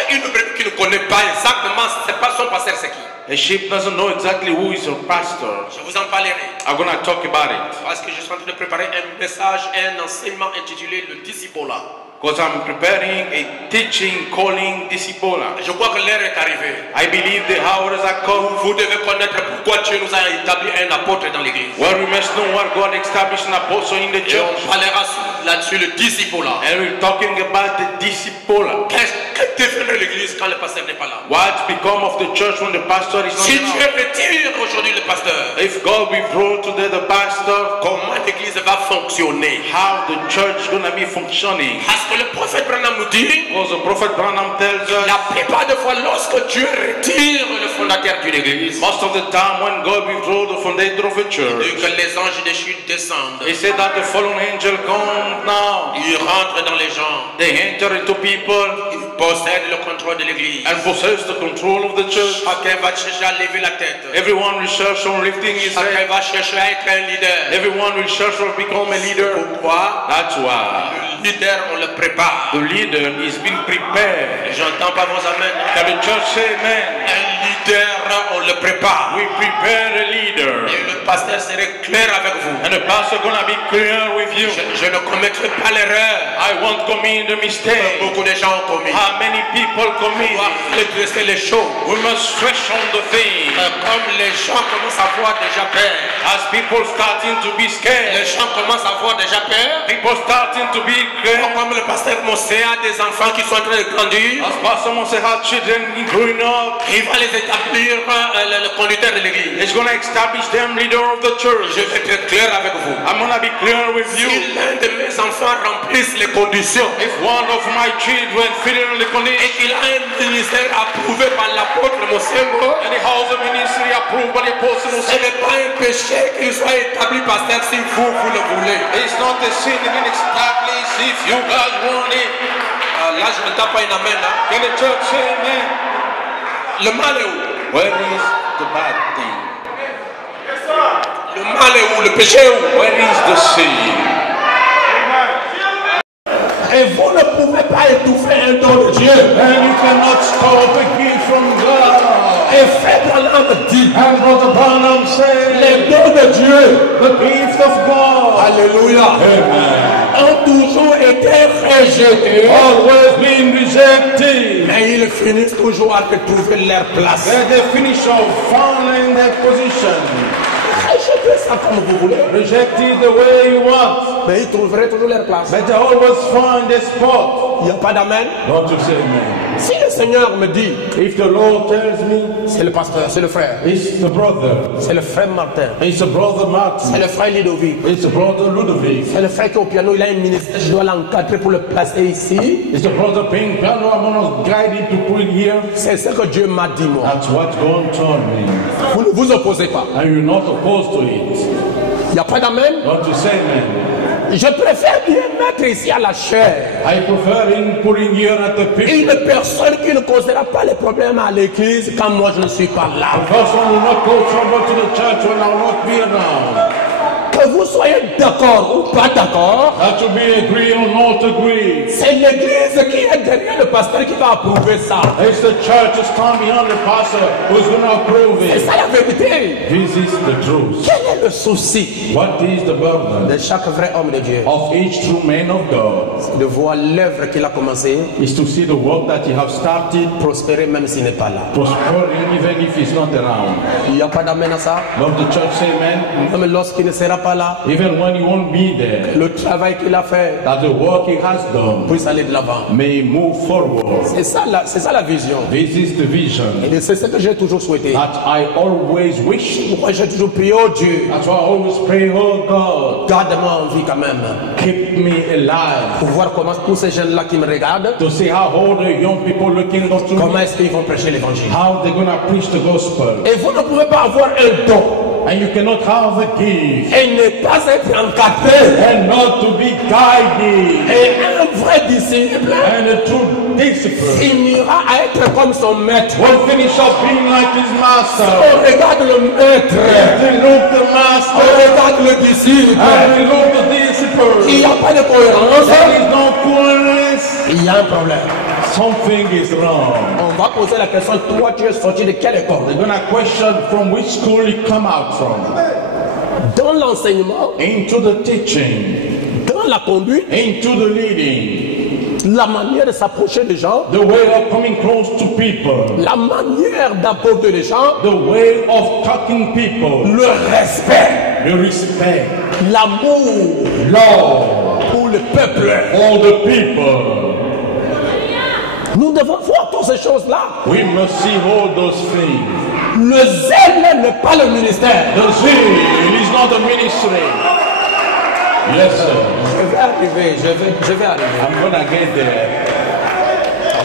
Une brebis qui ne connaît pas exactement, c'est pas son pasteur, c'est qui? A sheep doesn't know exactly who is her pastor. Je vous en parlerai. I'm gonna talk about it Parce que je suis en train de préparer un message, un enseignement intitulé Le Discipolat. because I'm preparing a teaching calling discipola. Je crois que l'heure est arrivée. I believe the hours are come Vous devez connaître pourquoi Dieu nous a établi un apôtre dans l'église. where we must know what God established an apostle in the Et on church. parlera là-dessus le discipolat. And we're talking about the discipola. Que deviendrait l'église quand le pasteur n'est pas là? What's become of the church when the pastor is not Si Dieu around? retire aujourd'hui le pasteur, If God withdraw today the pastor, comment l'église va fonctionner? how the church gonna be functioning? Parce que le prophète Branham nous dit, Because the prophet Branham tells us la plupart des fois, lorsque Dieu retire le fondateur d'une église, most of the time when God withdraw the foundator of a et church, que les anges des chutes descendent, he said that the fallen angel come now. ils rentrent dans les gens, They enter into people ils possèdent le contrôle de l'église. and possess the control of the church. Chacun va chercher à lever la tête. Everyone will search on lifting his Chacun head. va chercher à être un leader. Everyone will search to become a leader. Pourquoi? That's why Le leader, on le prépare. the leader is being prepared. J'entends pas vos amens. Can the church say amen? Un leader, on le prépare. We prepare a leader. Et le pasteur serait clair avec vous. And the pastor gonna be clear with you. Je ne commettrai pas l'erreur. I won't commit the mistake. Beaucoup de gens ont commis. How many people On commit doit it? redresser les choses. We must stretch on the thing. Comme les gens commencent à avoir déjà peur. As people starting to be Les scared, gens commencent à avoir déjà peur. people starting to be scared. Comme le pasteur Mossé a des enfants qui sont en train de grandir. As Pastor Mose had children growing up, Il va les établir le conducteur de l'église. he's gonna establish them leader of the church. Je vais être clair avec vous. I'm gonna be clear with Si you. l'un de mes enfants remplisse les conditions If one of my children filling the et condition qu'il a un ministère approuvé par l'apôtre Mosembo, and he holds a ministry approved by the apostle ce Mose, n'est pas un péché qu'il soit établi pasteur si vous le voulez. it's not a sin being established if you guys want it. Là, je n'entends pas une amène. Can the church say amen? Le mal est où? Where is the bad thing? Le mal est où? Le péché est où? Where is the sin? Et vous ne pouvez pas étouffer un don de Dieu. And you cannot stop a gift from God. Et Frère Branham dit, And Brother Branham said, les dons de Dieu, the gift of God, alléluia, ont toujours été rejetés. always been rejected. Mais ils finissent toujours à retrouver leur place. The definition of finding their position. Rejetez ça comme vous voulez. Reject it the way you want. Mais ils trouveraient toujours leur place. But they always find a spot. Il n'y a pas d'amen. Don't you say amen. Si le Seigneur me dit, if the Lord tells me, c'est le pasteur, c'est le frère, it's the brother, c'est le frère Martin, it's the brother c'est Martin, le frère Ludovic, it's the brother Ludovic, c'est le frère qui est au piano, il a un ministère, je dois l'encadrer pour le placer ici. it's the brother playing piano, I'm going to guide him to put it here. C'est ce que Dieu m'a dit, moi. That's what God told me. Vous ne vous opposez pas. And you're not opposed to it. Il n'y a pas d'amen. Don't you say amen? Je préfère bien mettre ici à la chair I prefer in putting here at the une picture. personne qui ne causera pas les problèmes à l'église quand moi je ne suis pas là. The person will not go somewhere to the church when I'll not be around. Que vous soyez d'accord ou pas d'accord, That to be agree or not agree. c'est l'église qui est derrière le pasteur qui va approuver ça. It's the church that stand behind the pastor who's going to approve C'est it. ça la vérité. This is the truth. Quel est le souci What is the burden de chaque vrai homme de Dieu? of each true man of God? De voir l'œuvre qu'il a commencée Is to see the work that he have started prospérer même s'il n'est pas là. prospering even if he's not around. Il n'y a pas d'amen à ça. Love the church, say amen. Même lorsqu'il ne sera pas là, Even when he won't be there, le travail qu'il a fait that the work he has done puisse aller de l'avant. may move forward. C'est ça la vision. This is the vision Et c'est ce que j'ai toujours souhaité. that I always wish. Moi, j'ai toujours prié, oh Dieu, That's why I always pray, oh God, garde-moi en vie quand même. keep me alive. Pour voir comment tous ces jeunes-là qui me regardent, To see how all the young people looking up to comment me, est-ce qu'ils vont prêcher l'évangile. how they're going to preach the gospel. Et vous ne pouvez pas avoir un don And you cannot have a gift et ne pas être encadré. and not to be guided. Et un vrai disciple And a true disciple finira à être comme son maître. will finish up being like his master. On regarde le maître, They look the on master regarde le disciple. and they look the disciple. Il n'y a pas de cohérence. There is no coherence. Il y a un problème. Something is wrong. On va poser la question, toi tu es sorti de quelle école? They're going to question from which school you come out from. Dans l'enseignement, Into the teaching, dans la conduite, into the leading, la manière de s'approcher des gens, the way of coming close to people, la manière d'aborder les gens, the way of talking people, le respect, the respect, l'amour love, pour le peuple. all the people. Nous devons voir toutes ces choses-là. We must see all those things. Le zèle n'est pas le ministère. The zeal is not the ministry. Yes, sir. Je vais arriver, je vais arriver. I'm going to get there.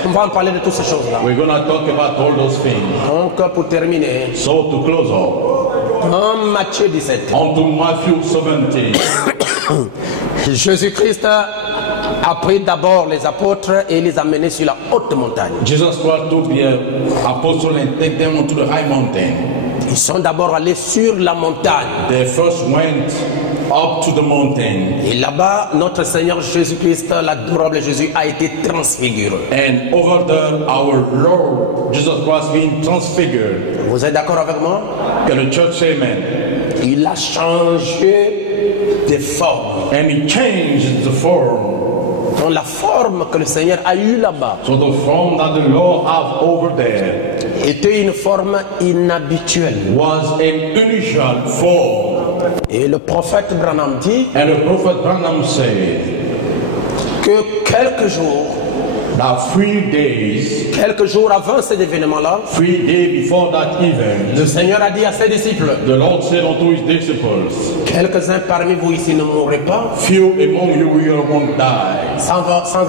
On va en parler de toutes ces choses-là. We're going to talk about all those things. Donc, pour terminer, So to close up, en Matthieu 17, on to Matthew 17. Jésus-Christ a pris d'abord les apôtres et les a menés sur la haute montagne. Jesus Christ took the apostles and take them onto the high mountain. Ils sont d'abord allés sur la montagne. They first went up to the mountain. Et là-bas, notre Seigneur Jésus-Christ, l'adorable Jésus, a été transfiguré. And over there, our Lord Jesus Christ being transfigured. Vous êtes d'accord avec moi? Can the church say amen? Il a changé de forme. And he changed the form. Donc la forme que le Seigneur a eue là-bas So the form that the Lord have over there était une forme inhabituelle. was an unusual form. Et le prophète Branham dit And the prophet Branham said que quelques jours that 3 jours avant cet événement-là, 3 days before that event, le Seigneur a dit à ses disciples, the Lord said unto his disciples, quelques-uns parmi vous ici ne mourront pas few among you won't die, sans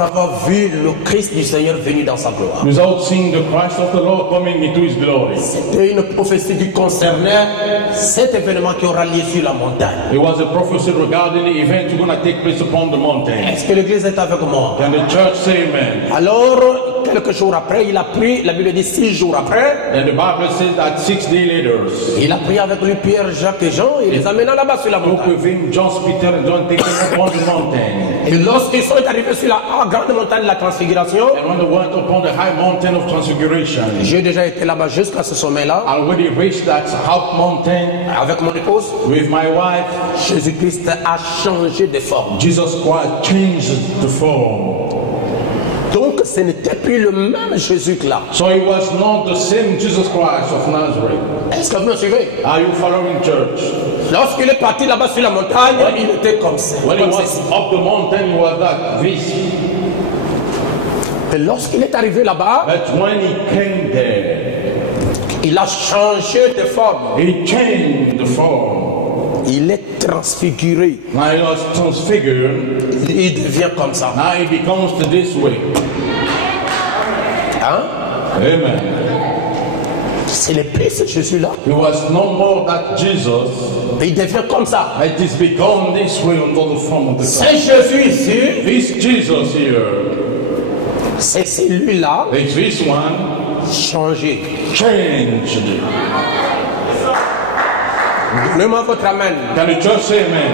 avoir vu le Christ du Seigneur venu dans sa gloire. without seeing the Christ of the Lord coming into his glory. C'était une prophétie qui concernait cet événement qui aura lieu sur la montagne. It was a prophecy regarding the event going to take place upon the mountain. Est-ce que l'Église est avec moi? Can the church say amen? Alors, quelques jours après, il a pris, la Bible dit 6 jours après, And the Bible says that 6 days later, il a pris avec lui Pierre, Jacques et Jean et les amena là-bas sur la took montagne. with him John, Peter, and John, taking them upon the mountain. Et lorsqu'ils sont arrivés sur la grande montagne de la transfiguration, And when they went upon the high mountain of transfiguration, j'ai déjà été là-bas jusqu'à ce sommet-là, and when they reached that half mountain avec mon épouse. with my wife, Jésus-Christ a changé de forme. Jesus Christ changed the form. Donc ce n'était plus le même Jésus que là. So it was not the same Jesus Christ of Nazareth. Est-ce que vous me suivez? Are you following, church? Lorsqu'il est parti là-bas sur la montagne, il était comme ça. When he Comme was ceci. up the mountain, he was like this. Mais lorsqu'il est arrivé là-bas, But when he came there, il a changé de forme. he changed the form. Il est transfiguré. Now he was transfigured. Il devient comme ça. Now he becomes this way. Hein? Amen. C'est le plus ce Jésus-là. He was no more that Jesus. Il devient comme ça. It is become this way under the form of the C'est Jésus ici. This Jesus here. C'est celui-là It's this one changé. changed. Donnez-moi votre amen. Can you just say amen?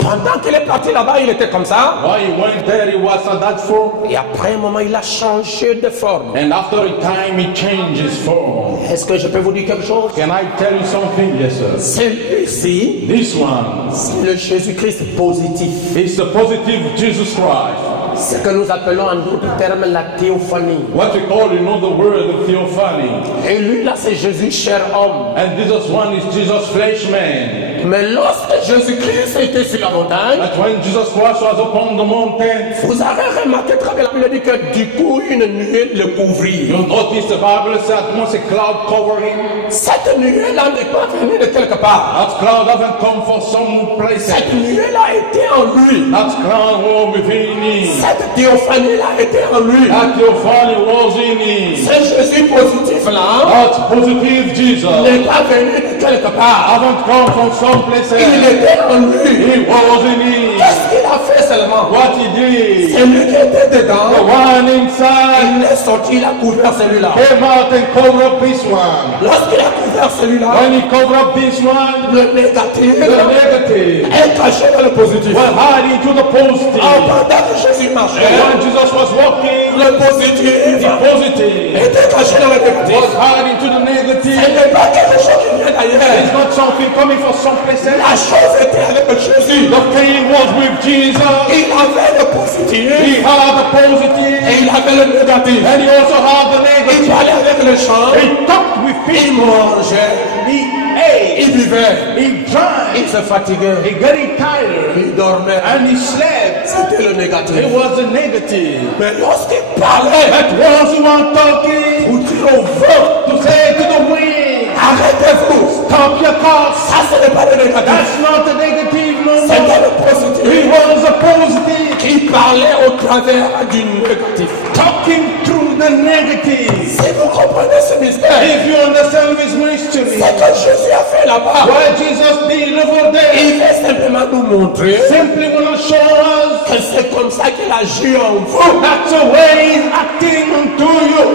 Pendant qu'il est parti là-bas, il était comme ça. While he went there, he was at that form. Et après un moment, il a changé de forme. And after a time, he changed his form. Est-ce que je peux vous dire quelque chose? Can I tell you something? Yes, sir. Celui-ci, This one c'est le Jésus-Christ positif. is the positive Jesus Christ. Ce que nous appelons en d'autres termes la théophanie. What we call in other words the theophany. Et lui là, c'est Jésus cher homme. And this one is Jesus flesh man. Mais lorsque Jésus-Christ était sur la montagne, But when Jesus Christ was upon the mountain, vous avez remarqué très bien, la Bible dit que du coup une nuée le couvrit. you notice the Bible said once a cloud covered him. Cette nuée-là n'est pas venue de quelque part. That cloud haven't come from some place. Cette nuée-là était en lui. That cloud was within him. Cette théophanie-là était en lui. That theophany was in him. Ce Jésus positif-là That positive Jesus n'est pas venu de quelque part. haven't come from some place. Il était en lui. He was in him. Qu'est-ce qu'il a fait seulement? What he did, C'est lui qui était the dedans. one inside Il est sorti, il a couvert celui-là. came out and covered up this one. Lorsqu'il a couvert celui-là, When he covered up this one, le négatif the negative est caché dans le positif. was hiding to the positive. Pendant que Jésus marchait, And when Jesus was walking, le positif the positive était caché dans le négatif. was hiding to the Ce negative. n'est pas quelque chose qui vient d'ailleurs. It's not something coming from someplace else. La chose était avec Jésus. The thing was with Jesus. Il avait le positif He had the positive, et il avait le négatif. and he also had the Il negative. parlait avec les gens, He talked with il people. mangeait, He ate. il buvait, He drank. il se fatiguait, He getting tired. il dormait. And he slept. C'était le négatif. It was the negative. Mais lorsqu'il parlait, But once he was talking, pour dire au vent, to say to the wind, arrêtez-vous. stop your cars. Ça, ce n'est pas le négatif. That's not the negative no C'était more. le positif. He was a positive. Qui parlait au travers du négatif. Talking through the negative. Si vous comprenez ce mystère, If you understand this mystery, ce que Jésus a fait là-bas, what Jesus did over there, il veut simplement nous montrer simply want to show us que c'est comme ça qu'il agit en vous. that's the way he's acting to you.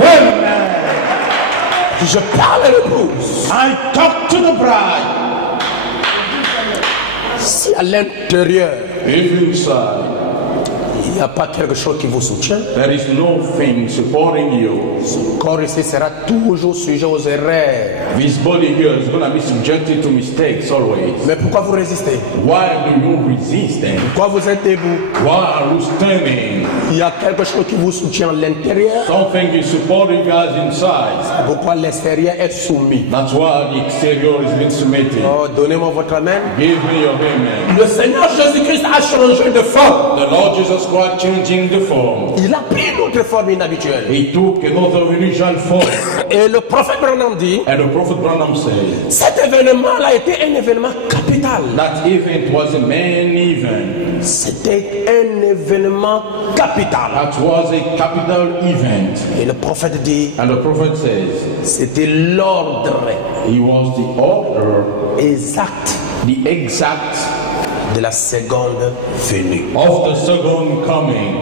When Je parle à l'épouse. I talk to the bride, Si à l'intérieur, if inside il n'y a pas quelque chose qui vous soutient, there is no thing supporting you, le corps ici sera toujours sujet aux erreurs. this body here is going to be subjected to mistakes always. Mais pourquoi vous résistez? Why do you resist them? Pourquoi vous êtes debout? Why are you standing? Il y a quelque chose qui vous soutient à l'intérieur. Something is supporting us inside. Pourquoi l'extérieur est soumis? That's why the exterior is being submitted. Oh, donnez-moi votre amen. Give me your amen. Le Seigneur Jésus-Christ a changé de forme. The Lord Jesus Christ changing the form. Il a pris une autre forme inhabituelle. He took another unusual form. Et le prophète Branham dit, And the Prophet Branham said cet événement-là a été un événement capital. that event was a main event. C'était un événement capital. That was a capital event. Et le prophète dit, And the Prophet says c'était l'ordre he was the order, exact the exact de la seconde venue. of the second coming.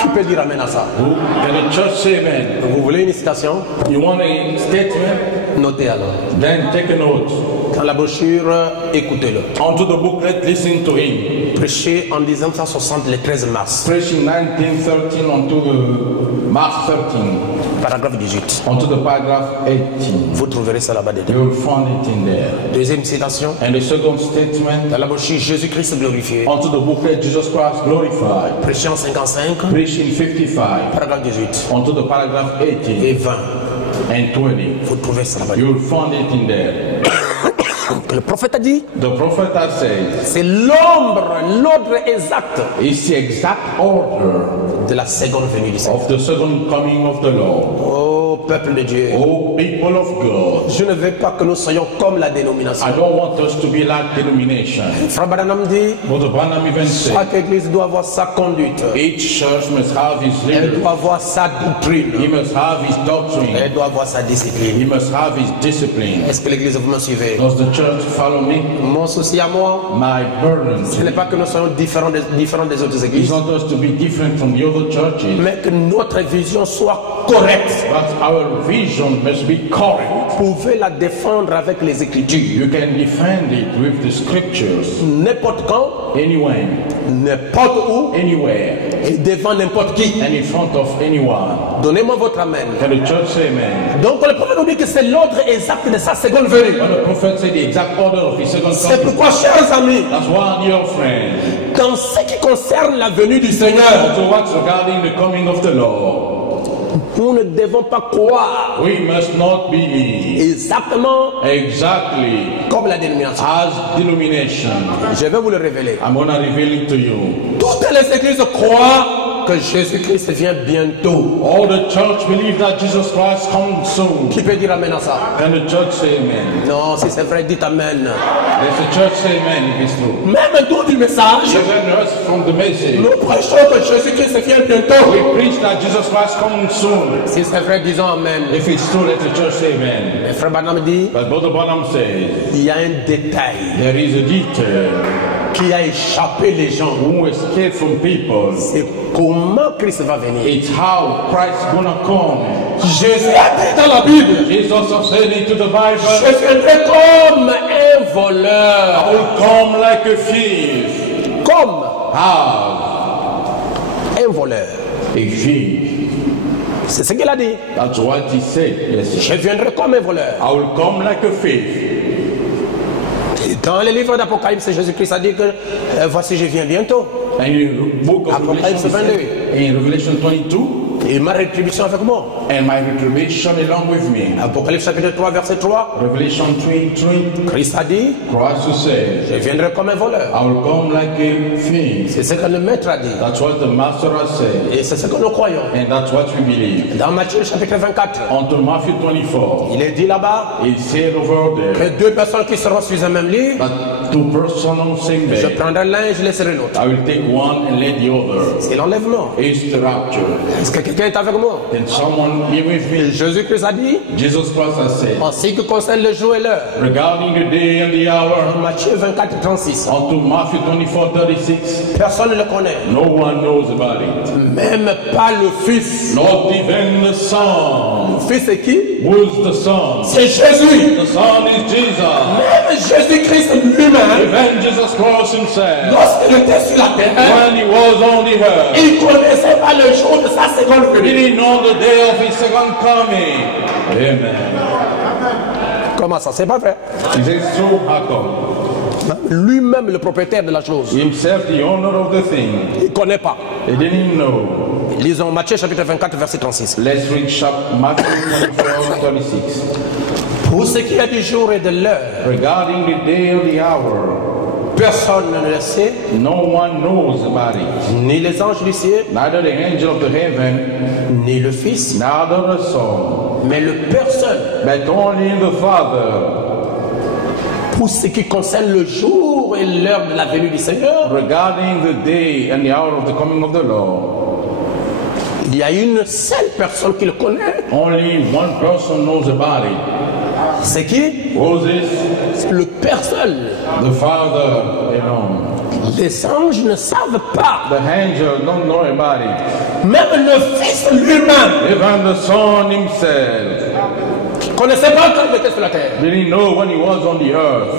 Qui peut dire amen à ça? Who- Can the church say amen? Vous voulez une citation? You want a statement? Notez alors. Then take a note. Dans la brochure, écoutez-le. Onto the booklet, listen to him. Prêché en 1960, le 13 mars. Preaching 1913 onto the March 13, Paragraphe 18. onto the paragraph 18. Vous trouverez ça là-bas dedans. You'll find it in there. Deuxième citation. And the second statement, Dans la brochure, Jésus-Christ glorifié. onto the booklet, Jesus Christ glorified. Prêché en 55, Preaching 55, paragraphe 18 onto the paragraph 18 et 20. and 20. Vous trouvez ça là-bas. You'll find it in there. Le prophète a dit, The prophet has said, c'est l'ordre exact it's the exact order de la seconde venue du Seigneur. of the second coming of the Lord. Oh peuple de Dieu, Oh, people of God, je ne veux pas que nous soyons comme la dénomination. I don't want us to be like denomination. Frère Branham dit, Brother Branham even said, chaque église doit avoir sa conduite. each church must have his Elle leader. doit avoir sa He doctrine. must have his doctrine. Elle doit avoir sa He discipline. must have his discipline. Est-ce que l'église, vous me suivez? Does the church follow me? Mon souci à moi, My burden ce n'est pas que nous soyons différents des autres is églises, not us to be different from the other churches, mais que notre vision soit correcte. but our vision must be correct. Vous pouvez la défendre avec les Écritures. You can defend it with the scriptures N'importe quand, anywhere, n'importe où, anywhere, et devant n'importe qui. and in front of anyone. Donnez-moi votre amen. Can the church say amen? Donc le prophète nous dit que c'est l'ordre exact de sa seconde venue. When the prophet said the exact order of his second C'est coming, pourquoi, chers amis, that's why, dear friend, dans ce qui concerne la venue du Seigneur, also what's regarding the coming of the Lord, nous ne devons pas croire we must not believe exactement exactly comme la dénomination. as denomination. Je vais vous le révéler. I'm going to reveal it to you. Toutes les églises croient que Jésus-Christ vient bientôt. All the church believe that Jesus Christ comes soon. Qui peut dire amen à ça? Can the church say amen? Non, si c'est vrai, dites amen. Let the church say amen if it's true. Même d'où du message, Even us from the message, nous prêchons que Jésus-Christ vient bientôt. we preach that Jesus Christ comes soon. Si c'est vrai, disons amen. If it's true, let the church say amen. Mais frère Branham dit, But Brother Branham says, il y a un détail there is a detail qui a échappé les gens. who escape from people. C'est comment Christ va venir. It's how Christ gonna come. Jésus a dit dans la Bible, Jesus has said into the je Bible, viendrai comme un voleur. I will come like a thief. Comme How? un voleur. A thief. C'est ce qu'il a dit. That's what he said. Yes. Je viendrai comme un voleur. I will come like a thief. Dans le livre d'Apocalypse, Jésus-Christ a dit que voici je viens bientôt. And in the book of Apocalypse Revelation, he said, 22. in Revelation 22, Et ma rétribution avec moi. and my retribution along with me. Apocalypse chapitre 3, verset 3. Revelation 3:3, Christ a dit, Christ says, je viendrai comme un voleur. I will come like a thief. C'est ce que le maître a dit. That's what the master has said. Et c'est ce que nous croyons. And that's what we believe. Dans Matthieu chapitre 24, Unto Matthew 24, il est dit là-bas it said over there que deux personnes qui seront sur un même lit, that two persons on the same je bed, prendrai l'un et je laisserai l'autre. I will take one and let the other. C'est l'enlèvement. It's the rapture. Est-ce que quelqu'un est avec moi? Can someone be with me? Jésus-Christ a dit, Jesus Christ has said, en ce qui concerne le jour et l'heure, regarding the day and the hour, Matthieu 24, 36, unto Matthew 24:36, personne ne le connaît. no one knows about it. Même pas le Fils. Not even the Son. Le Fils c'est qui? Who's the Son? C'est Jésus. The Son is Jesus. Même Jésus-Christ lui-même, Even Jesus Christ himself, lorsqu'il était sur la terre, when he was on the earth, il ne connaissait pas le jour de sa seconde he venue. didn't know the day of his second coming. Amen. Comment ça? C'est pas vrai. Is it true? How come? Lui-même, le propriétaire de la chose, Himself, the owner of the thing, il ne connaît pas. he didn't know. Lisons Matthieu chapitre 24, verset 36. Let's read Matthew 24:36. Pour ce qui est du jour et de l'heure, Regarding the day or the hour, personne ne le sait, no one knows about it. ni les anges du ciel, Neither the angel of the heaven, ni le Fils, neither the Son, mais le Père seul. but only the Father. Pour ce qui concerne le jour et l'heure de la venue du Seigneur, Regarding the day and the hour of the coming of the Lord, il y a une seule personne qui le connaît. only one person knows about it. C'est qui? Who's this? C'est le Père seul. The Father alone. Les anges ne savent pas. The angel don't know about it. Même le Fils lui-même Even the Son himself ne connaissait pas quand il était sur la terre. didn't know when he was on the earth,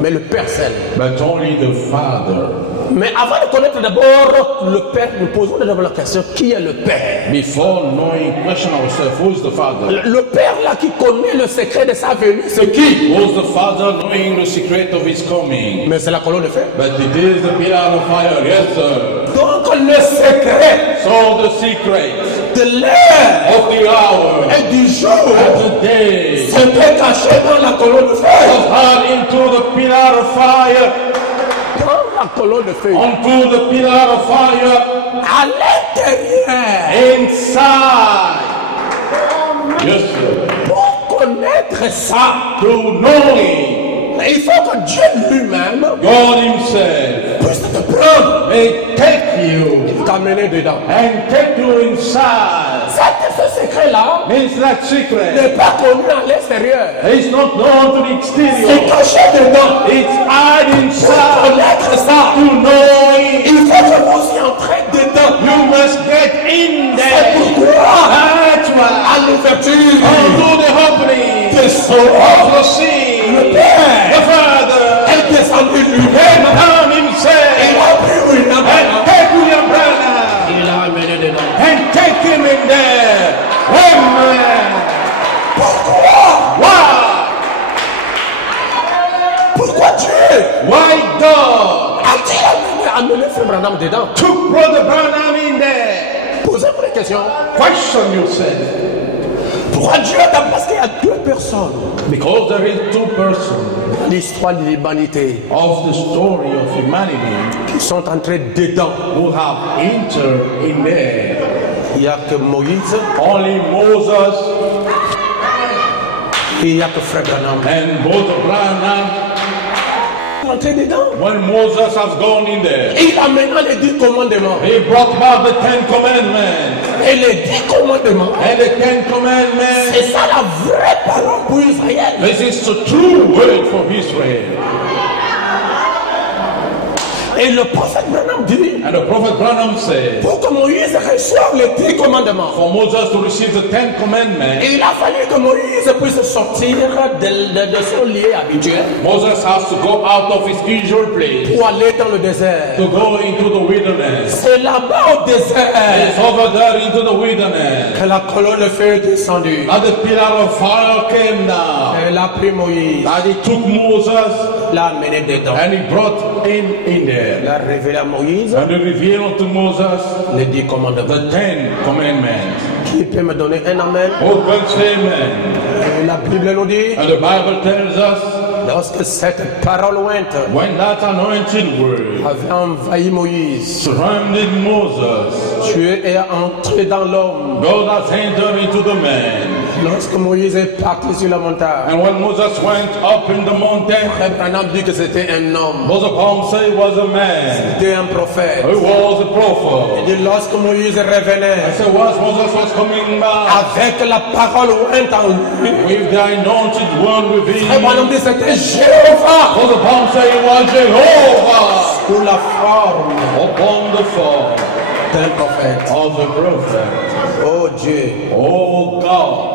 Mais le Père seul. but only the Father. Mais avant de connaître d'abord le Père, nous posons d'abord la question, qui est le Père? Before knowing, question ourselves, who's the Father? Le Père là qui connaît le secret de sa venue, c'est qui? Who's the Father knowing the secret of his coming? Mais c'est la colonne de feu. But it is the pillar of fire, yes sir. Donc le secret So the secret de l'heure of the hour et du jour and the day s'était caché dans la colonne de was feu. hid into the pillar of fire, Dans la colonne de feu. onto the pillar of fire, À l'intérieur. inside. Yes, sir. Pour connaître ça, To know it, il faut que Dieu lui-même God Himself puisse te prendre may take you et t'amener dedans. and take you inside. Ce secret-là Means that secret n'est pas connu à l'extérieur. is not known to the C'est exterior. caché dedans. It's hide Pour inside. connaître ça, To know it, il faut que vous y entrez dedans. you must get in C'est there. pourquoi, That's why. à l'ouverture Unto the opening des sceaux, of the sea, le Père the Father est descendu lui-même. came down Il Himself a pris William and Branham. take William Branham Il l'a amené dedans. and take him in there. Amen. Pourquoi? Why? Pourquoi Dieu Why God a-t-il amené Frère Branham dedans? took Brother Branham in there? Posez-vous la question. Question yourself. Pourquoi Dieu a parce qu'il y a deux personnes Because there is two persons dans l'histoire de l'humanité of the story of humanity qui sont entrés dedans. who have entered in there. Il n'y a que Moïse Only Moses et il n'y a que Frère Branham. and Brother Branham. Entrés dedans. When Moses has gone in there, Il a maintenant les 10 commandements. he brought back the 10 commandments. Et les 10 commandements, And the 10 commandments, c'est ça la vraie parole pour Israël. this is the true word for Israel. Et le prophète Branham dit, And the prophet Branham said, pour que Moïse reçoive les 10 commandements, for Moses to receive the 10 commandments, il a fallu que Moïse puisse sortir de son lieu habituel Moses has to go out of his usual place pour aller dans le désert. to go into the wilderness. C'est là-bas au désert It's over there into the wilderness. que la colonne de feu est descendue. And the pillar of fire came down. Elle a pris Moïse, And he took Moses l'a amené dedans. and he brought him in there. Elle a révélé à Moïse And he revealed unto Moses les 10 commandements. the 10 commandments. Qui peut me donner un amen? Oh, God say amen. Et la Bible nous dit, And the Bible tells us, lorsque cette parole ointe when that anointed word avait envahi Moïse, surrounded Moses, Dieu est entré dans l'homme. God has entered into the man. Lorsque Moïse est parti sur la montagne, And when Moses went up in the mountain, Abraham dit que c'était un homme, Moses Palm said he was a man. c'était un prophète. He was a prophet. Et lorsque Moïse I revenait said, once Moses was coming back avec la parole ointe en lui, with the anointed word within him, Abraham dit c'était Jéhovah Moses Palm said he was Jehovah sous la forme upon the form d'un prophète. of a prophet. Oh Dieu, Oh God.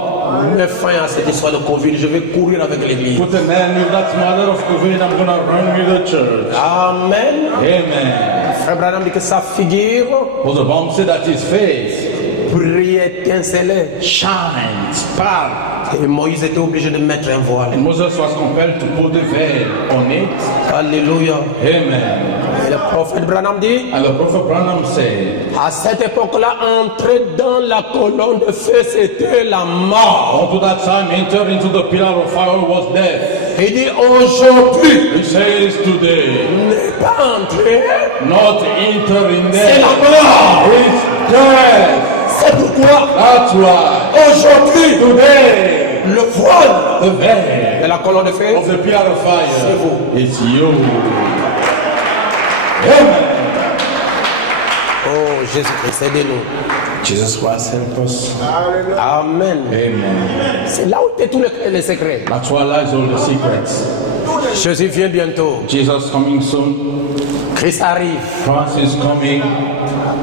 mets fin à cette histoire de Covid, je vais courir avec l'église. Put an end with that matter of COVID. I'm going to run with the church. Amen. Amen. Frère Branham dit que sa figure Moses Palm said that his face brillait, étincelait. shines, spark. Et Moïse était obligé de mettre un voile. And Moses was compelled to put the veil on it. Alléluia. Amen. Et le prophète Branham dit, And the prophet Branham said, à cette époque-là, entrer dans la colonne de feu, c'était la mort. up to that time, enter into the pillar of fire was death. Il dit, aujourd'hui, He says today, n'est pas entrer, not enter in c'est there. la mort. It's death. C'est pourquoi, That's why aujourd'hui, today le voile the veil de la colonne de feu, of the pillar of fire c'est vous. is you. Amen. Oh, Jésus-Christ, aidez-nous. Jesus Christ help us. Amen. Amen. C'est là où est tous les secrets. That's why lies all the secrets. Jésus vient bientôt. Jesus coming soon. Christ arrive. Christ is coming.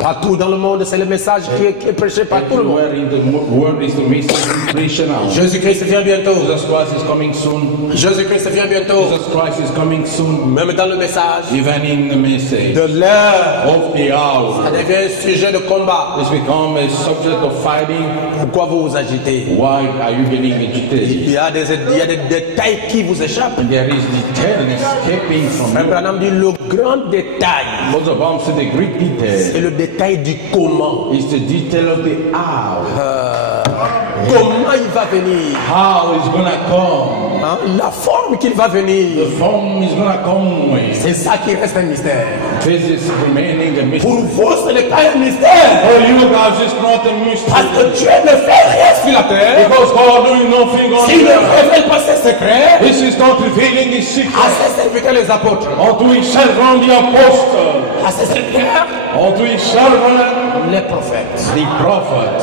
Partout dans le monde, c'est le message qui est prêché par tout le monde. Everywhere in the world is the message preached now. Jésus-Christ vient bientôt. Jesus Christ is coming soon. Jésus-Christ vient bientôt. Jesus Christ is coming soon. Même dans le message Even in the message de l'heure, of the hour, ça devient un sujet de combat. it's become a subject of fighting. Pourquoi vous vous agitez? Why are you getting agitated? Il y a des détails qui vous échappent. There is detail escaping from Frère you. Branham dit le grand détail, Moses Baum said the great c'est detail le détail détails du comment. It's the detail of the how. Comment il va venir. How is gonna come. Hein, la forme qu'il va venir. The form is gonna come with. C'est ça qui reste un mystère. This is remaining a mystery. Pour vous, ce n'est pas un mystère. For you guys, it's not a Parce mystery. que Dieu ne fait rien sur la terre. Because God doing nothing on S'il ne earth. révèle pas ses secrets This is not revealing His à secret ses serviteurs les apôtres, unto His servant the apostle, à ses serviteurs unto His servant les prophètes. the prophet.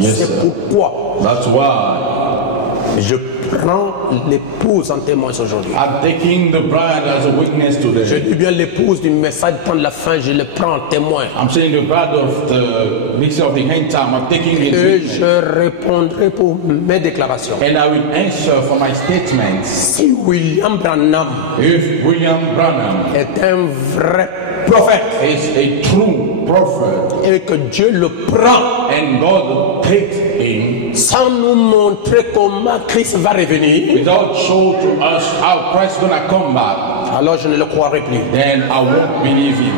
Yes, C'est sir. pourquoi That's why je prends l'épouse en témoin aujourd'hui. I'm taking the bride as a witness Je today. dis bien l'épouse du message de la fin, je le prends en témoin. I'm saying the bride of the mixer of the end time. I'm taking it Et with me. je répondrai pour mes déclarations. And I will answer for my statements. Si William Branham If William Branham est un vrai prophète is a true prophet et que Dieu le prend and God takes him sans nous montrer comment Christ va revenir, without show to us how Christ gonna come back, alors je ne le croirai plus. then I won't believe him.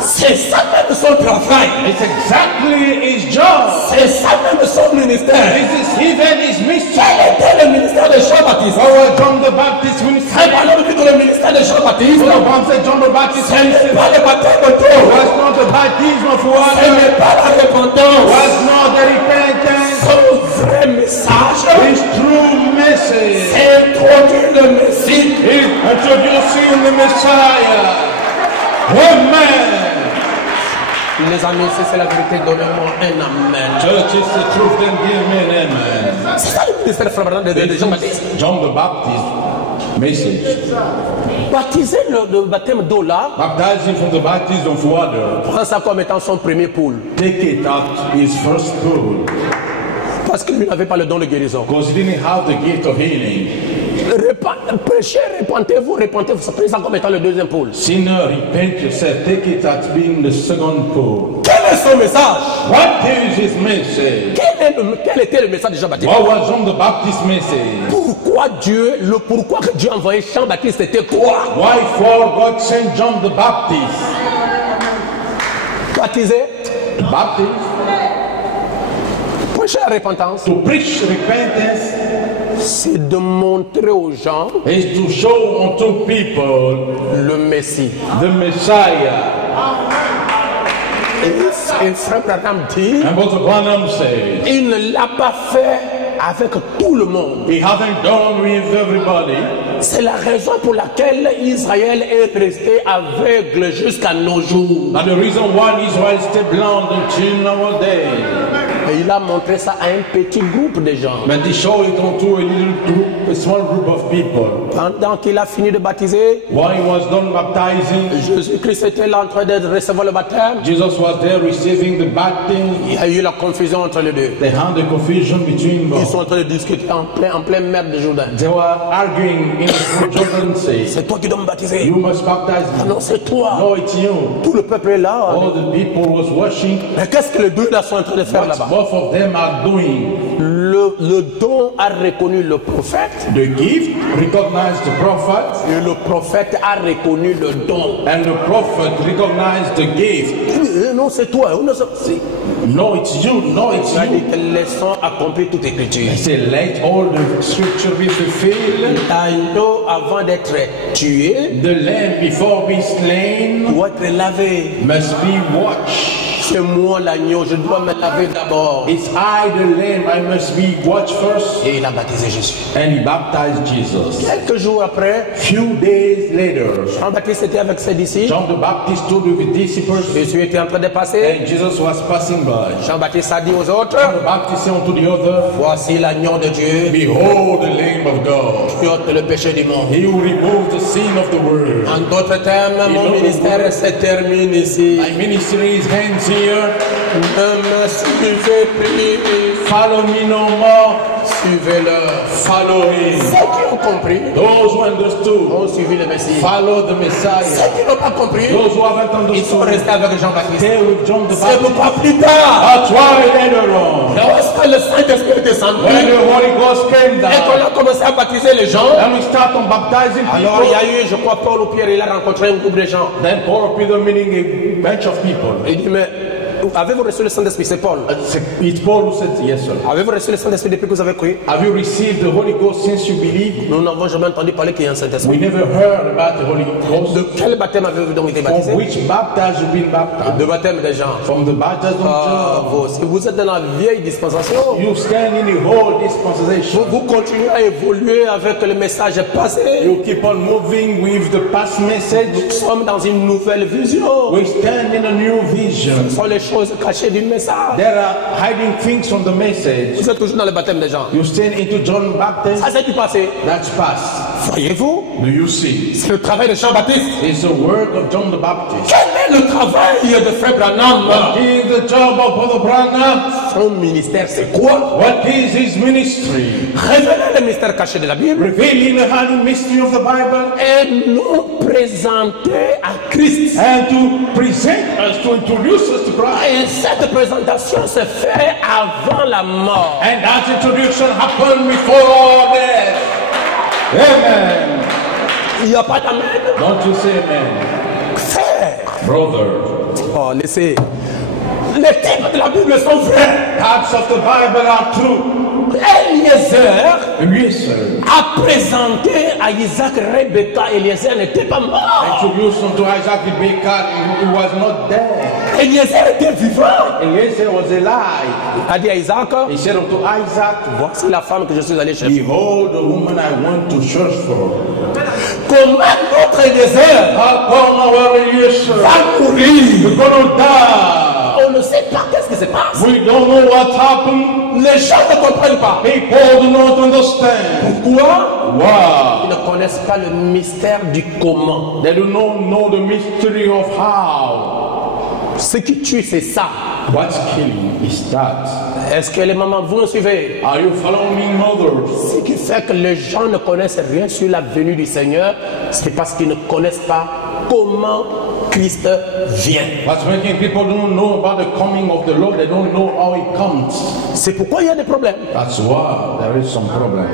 C'est ça même son travail. It's exactly his job. C'est ça même son ministère. This is even his mission. Quel était le ministère de Jean-Baptiste? What was John the Baptist ministry? C'est pas l'homme dit que le ministère de Jean-Baptiste, The Bible said John the Baptist ce n'est ministry pas le baptême d'eau, was not the baptism of ce water, n'est pas la repentance. was not the repentance. Son vrai message, His true message c'est introduire le Messie. is introducing the Messiah. Amen. Les amis, si c'est la vérité, donnez-moi un amen. Church is the truth, then give me an amen. C'est ça le ministère de Jean-Baptiste. John the Baptist message. Baptiser le baptême d'eau là, Baptizing from the baptism of water. prends ça comme étant son premier pôle. Take it out his first pool. Parce qu'il n'avait pas le don de guérison. Because he didn't have the gift of healing. Péchez, repentez-vous, ça prend ça comme étant le deuxième pôle. Sinner, repent yourself. Take it as being the second pool. Quel est son message? What is his message? Quel était le message de Jean-Baptiste? What was John the Baptist message? Pourquoi que Dieu a envoyé Jean-Baptiste, c'était quoi? Why for God sent John the Baptist? Baptiser, The Baptist prêcher la repentance, to preach repentance c'est de montrer aux gens is to show unto people le Messie. the Messiah. Et Frère Branham dit, And what Branham said, il ne l'a pas fait avec tout le monde. he hasn't done with everybody. C'est la raison pour laquelle Israël est resté aveugle jusqu'à nos jours. And the reason why Israel stayed blind until our day. Et il a montré ça à un petit groupe de gens. But he showed it unto a little group, a small group of people. Pendant qu'il a fini de baptiser, While he was done baptizing, Jésus-Christ était là en train de recevoir le baptême. Jesus was there receiving the baptism. Il y a eu la confusion entre les deux. They had the confusion between Ils them. sont en train de discuter en plein mer de Jourdain. They were arguing in the Jordan Sea. C'est toi qui dois me baptiser. You must baptize Ah me. non, c'est toi. No, it's you. Tout le peuple est là. All the people was watching. Mais qu'est-ce que les deux là sont en train de faire What là-bas? both of them are doing. Le don a reconnu le prophète The gift recognized the prophet, et le prophète a reconnu le don. and the prophet recognized the gift. Non, c'est toi. Non, c'est... No, it's you. No, it's Il a dit you. que laissons accomplir toute écriture. He said, let all the scripture be fulfilled. L'agneau avant d'être tué The lamb before being slain doit être lavé. must be washed. C'est moi l'agneau, je dois me laver d'abord. It's I, the lamb, I must be washed first. Et il a baptisé Jésus. And he baptized Jesus. Quelques jours après, Few days later, Jean-Baptiste était avec ses disciples. John the Baptist stood with his disciples, Jésus était en train de passer. and Jesus was passing by. Jean-Baptiste a dit aux autres, The Baptist said unto the other, voici l'agneau de Dieu behold the Lamb of God. qui ôte le péché du monde. He will remove the sin of the world. En d'autres termes, mon ministère se termine ici. My ministry is hands here. Ne me suivez plus. Follow me no more. Suivez-le. Follow him. Ceux qui ont compris Those who understood, ont suivi le Messie. follow the Messiah. Ceux qui n'ont pas compris, Those who haven't ils sont understood, restés avec Jean-Baptiste. stay with John the C'est Baptist. pourquoi plus tard, That's why later on, lorsque le Saint-Esprit est descendu, when the Holy Ghost came et qu'on down, a commencé à baptiser les gens, and we start on baptizing alors il y people, a eu, je crois, Paul ou Pierre, il a rencontré un groupe de gens. then Paul Peter meeting a bunch of people. Il dit, mais avez-vous reçu le Saint-Esprit? C'est Paul. It's Paul who said, yes sir. Avez-vous reçu le Saint-Esprit depuis que vous avez cru? Have you received the Holy Ghost since you believe? Nous n'avons jamais entendu parler qu'il y a un We Saint-Esprit. never heard about the Holy Ghost. De quel baptême avez-vous donc été baptisé? From which baptized you been baptized? De baptême des gens. From the baptism of John. Si vous êtes dans la vieille dispensation, You stand in the whole dispensation. vous continuez à évoluer avec le message passé. You keep on moving with the past message. Nous sommes dans une nouvelle vision. We stand in a new vision. Ce sont les choses cachées du message. There are hiding things from the message. Vous êtes toujours dans le baptême des gens. You stand into John Baptist. Ça c'est du passé. That's past. Voyez-vous? Do you see? C'est le travail de Jean-Baptiste. It's the work of John the Baptist. Quel est le travail de Frère Branham? What is the job of Brother Branham? Son ministère c'est quoi? What is his ministry? Révéler le mystère caché de la Bible Revealing the hiding mystery of the Bible et nous présenter à Christ. and to present us, to introduce us to Christ. Et cette présentation se fait avant la mort. And that introduction happened before all death. Amen. Il n'y a pas d'amen. Don't you say amen? Frère. Brother. Oh, laissez. Les textes de la Bible sont vrais. Parts of the Bible are true. Eliezer Yes, sir. a présenté à Isaac Rebecca. Eliezer n'était pas mort. Introduced him to Isaac Rebekah, who was not dead. Eliezer était vivant. Eliezer was alive. Il a dit à Isaac, He said unto Isaac, voici la femme que je suis allé chercher. behold the woman I went to search for. Comment notre Eliezer How come our Eliezer va mourir? is gonna die? On ne sait pas qu'est-ce qui se passe. We don't know what happened. Les gens ne comprennent pas. People do not understand. Pourquoi? Wow. Ils ne connaissent pas le mystère du comment. They do not know the mystery of how. Ce qui tue, c'est ça. What's killing is that. Est-ce que les mamans, vous me suivez? Are you following me, mothers? Ce qui fait que les gens ne connaissent rien sur la venue du Seigneur, c'est parce qu'ils ne connaissent pas comment Christ vient. What's making people don't know about the coming of the Lord? They don't know how He comes. C'est pourquoi il y a des problèmes. That's why there is some problem.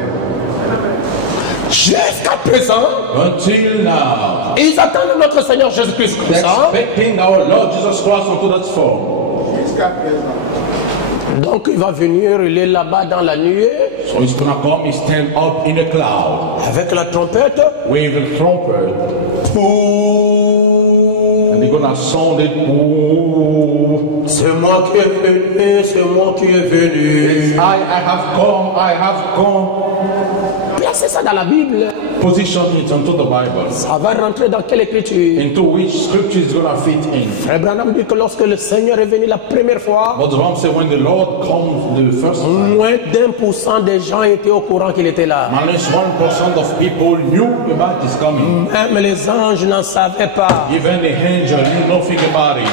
Jusqu'à présent, Until now, ils attendent notre Seigneur Jésus-Christ comme they're ça. expecting our Lord Jesus Christ unto that form. Donc il va venir, il est là-bas dans la nuée, So He's gonna come, He stand up in a cloud avec la trompette. with a trumpet, and He's gonna sound it. Ooh. C'est moi qui est venu, c'est moi qui est venu. I have come, I have come. Placez ça dans la Bible. Position it into the Bible. Ça va rentrer dans quelle écriture? Into which scripture is gonna fit in. Frère Branham dit que lorsque le Seigneur est venu la première fois, But the Bible says when the Lord comes the first time, moins d'1% des gens étaient au courant qu'il était là. minus 1% of people knew about His coming. Même les anges n'en savaient pas. Even the angel knew nothing about it.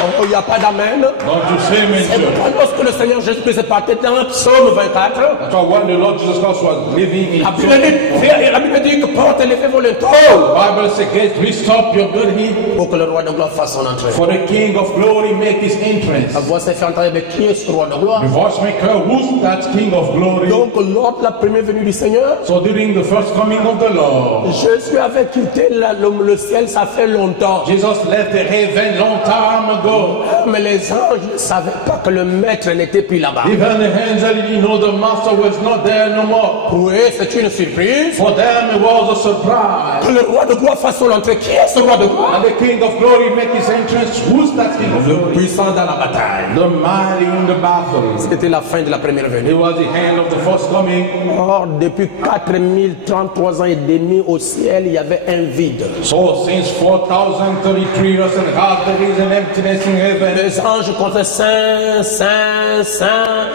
Oh, il n'y a pas d'amen. Don't you say amen, Et church? pourquoi lorsque le Seigneur Jésus-Christ est parti dans le psaume 24, That's why when the Lord Jesus Christ was living in la Bible dit que porte levez vos linteaux the Bible says, "Get lift up your good heat, pour que le roi de gloire fasse son entrée. for the King of glory make His entrance." La voix s'est fait entendre de qui est ce roi de gloire. The voice maker, who's that King of glory? Donc lors de la première venue du Seigneur, So during the first coming of the Lord, Jésus avait quitté le ciel, ça fait longtemps. Jesus left the heaven long time ago. Mais les anges ne savaient pas que le maître n'était plus là-bas. Even the angel didn't know the master was not there no more. Oui, c'est une surprise. For them it was a surprise. Que le roi de gloire fasse son entrée. Qui est ce roi de gloire? And the King of glory make His entrance. Who's that King of Le glory? puissant dans la bataille. The mighty in the battle. C'était la fin de la première It venue. was the hand of the first coming. Or, depuis 4033 ans et demi au ciel, il y avait un vide. So since 4033 years and half there is an emptiness angels in heaven. Les anges chantaient Saint, Saint, Saint.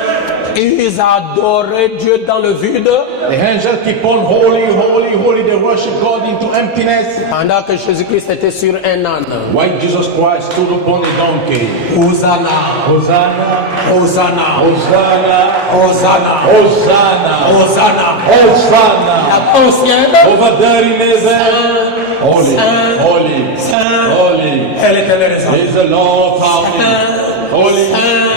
Ils adoraient Dieu dans le vide. The angels keep on holy, holy, holy. They worship God into emptiness. Pendant que Jésus-Christ était sur un âne. While Jesus Christ stood upon a donkey. Hosanna, Hosanna, Hosanna, Hosanna, Hosanna, Hosanna, Hosanna. Hosanna. La ancienne. Over there in heaven. Holy, Saint, holy, Saint. holy. Elle est éternelle. Is the Lord holy, holy,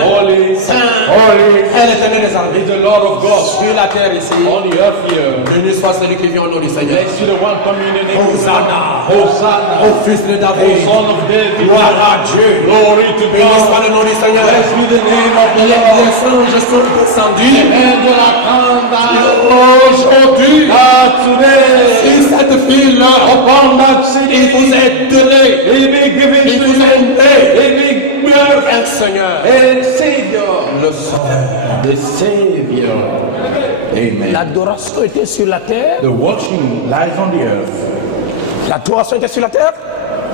holy, holy. Elle est éternelle. Is the Lord of God. Sur la terre ici. On the earth here. Béni soit celui qui vient au nom du Seigneur. Bless you the one coming in the name of God. Hosanna. Hosanna. Au fils de O David. son of David. Gloire à Dieu. Glory to Béni soit God. le nom du Seigneur. Bless be the name of the Les Lord. anges sont descendus. Angel are come down. Aujourd'hui, Today. si cette fille-là, Upon that city. il vous est donné, He be given il to vous est you. donné He be birth. un Seigneur, A Savior. le Sauveur. The Savior. Amen. L'adoration était sur la terre. The worship lies on the earth. L'adoration était sur la terre.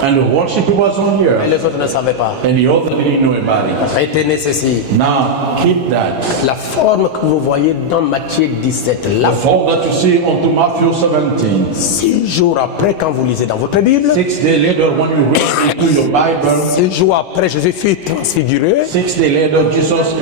And the worship was on the Et earth. les autres ne savaient pas. And the other didn't know about it. Retenez ceci. Now, keep that. La forme que vous voyez dans Matthieu 17, la The form that you see onto Matthew 17. 6 jours après, quand vous lisez dans votre Bible, 6 days later, when you read into your Bible, 6 jours après, Jésus fut transfiguré. 6 days later, Jesus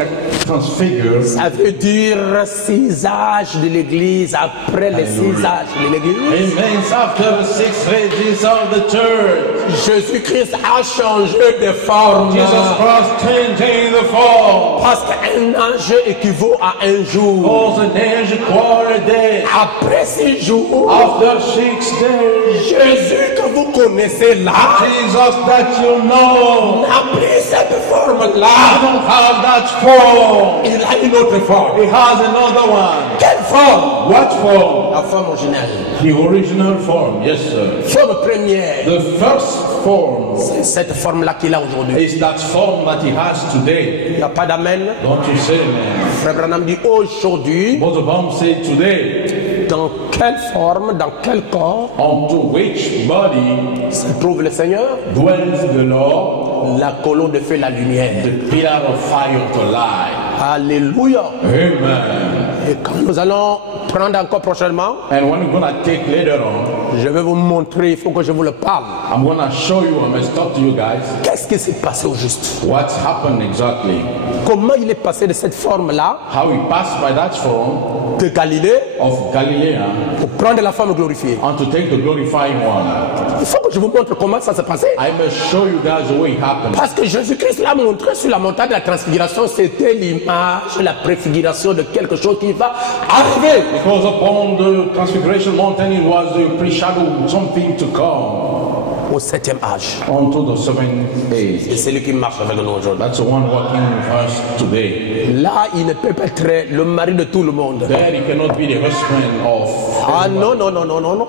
transfigured. Ça veut dire 6 âges de l'Église après les 6 Alléluia. âges de l'Église. Amen. After the 6 ages of the church, Jésus-Christ a changé de forme. Jesus Christ changing the form. Parce qu'un âge équivaut à un jour. Calls an age a day. Après 6 jours, After 6 days, Jésus que vous connaissez là, Jesus that you know, a pris cette I forme-là. don't have that form. Il a une autre forme. He has another one. Quelle forme? What form? La forme originale. The original form. Yes, sir. Forme première. The first form C'est cette forme-là qu'il a aujourd'hui. is that form that he has today. Il n'y a pas d'amen. Don't you say, man? Frère Branham dit aujourd'hui, But the Bible said today, dans quelle forme, dans quel corps unto which body se trouve le Seigneur? dwells the Lord, La colonne de feu, la lumière. the pillar of fire to light. Alléluia. Amen. Et quand nous allons prendre encore prochainement, And when we're going to take later on, je vais vous montrer, il faut que je vous le parle. I'm going to show you, I must talk to you guys, Qu'est-ce qui s'est passé au juste? what's happened exactly. Comment il est passé de cette forme-là, How he passed by that form de Galilée, of Galilee pour prendre la forme glorifiée? and to take the glorifying one. Il faut que je vous montre comment ça s'est passé. I must show you guys the way it happened. Parce que Jésus-Christ l'a montré sur la montagne de la transfiguration, c'était l'image, la préfiguration de quelque chose qui va arriver. Because upon the Transfiguration Mountain, it was a pre-shadow of something to come Au 7e âge. unto the 7th age. Et c'est lui qui marche avec nous aujourd'hui. That's the one walking with us today. Là, il ne peut pas être le mari de tout le monde. There he cannot be the husband of Ah everybody. non, non, non, non, non, non.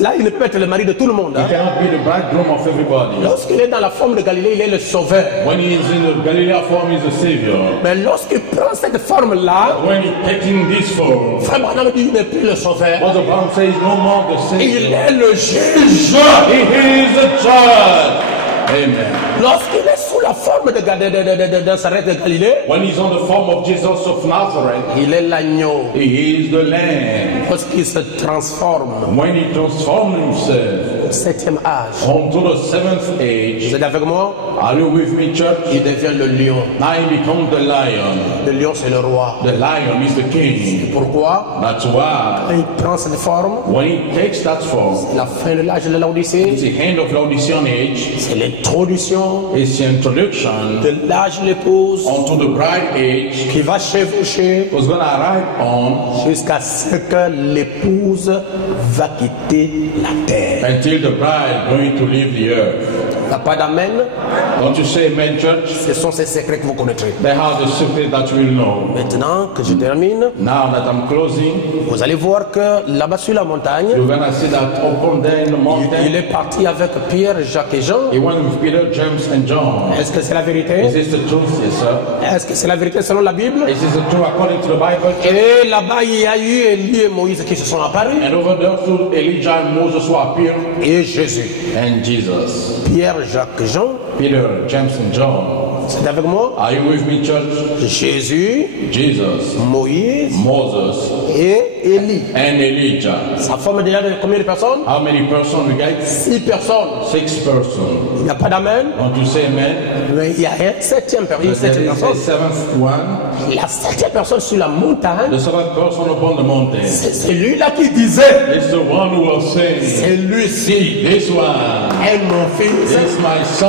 Là, il ne peut être le mari de tout le monde. He hein. cannot be the bridegroom of everybody. Lorsqu'il est dans la forme de Galilée, il est le sauveur. When he is in the Galilee form, he's the Savior. Mais lorsqu'il prend cette forme-là, When he's taking this form, Frère Branham dit il n'est plus le sauveur. what the Bible says, no more the Il Savior. est le juge. He is the judge. Amen. Lorsqu'il est sous la forme de Nazareth de Galilée, When he's on the form of Jesus of Nazareth, il est l'agneau. he is the Lamb. Lorsqu'il se transforme When he transformed himself au 7e âge, onto the 7th vous age, êtes avec moi? are you with me, church? Il devient le lion. Now he becomes the lion. Le lion, c'est le roi. The lion is the king. Pourquoi? That's why Il prend cette forme. when he takes that form, La fin de l'âge de l'Odyssée, it's the end of Laodicean age. c'est l'introduction It's the introduction de l'âge de l'épouse onto the bride age. qui va chevaucher Was going to arrive on jusqu'à ce que l'épouse va quitter la terre. until the bride going to leave the earth. Il n'y a pas d'amen. Don't you say amen, church? Ce sont ces secrets que vous connaîtrez. They have the secret that we'll know. Maintenant que je termine, Now that I'm closing, vous allez voir que là-bas sur la montagne, you're going to see that upon there in the il mountain, est parti avec Pierre, Jacques et Jean. he went with Peter, James, and John. Est-ce que c'est la Is vérité? this the truth, yes, sir? Est-ce que c'est la vérité selon la Bible? Is this the truth according to the Bible? Et là-bas, il y a eu Élie et Moïse qui se sont apparus. And over there, too, Elijah and Moses who appeared, Et Jésus. and Jesus. Pierre, Jacques, Jean. Peter, James, and John. C'est avec moi. Are you with me, church? Jésus, Jesus, Moïse Moses, et Élie. and Elijah. Ça forme déjà de combien de personnes? How many persons we got? 6 personnes. 6 persons. Il n'y a pas d'amen. Want to say amen? Mais il y a une septième There personne. is a seventh one. La septième personne sur la montagne, The seventh person upon the mountain. c'est celui-là qui disait, It's the one who was saying, c'est lui-ci, this one est mon fils is my son,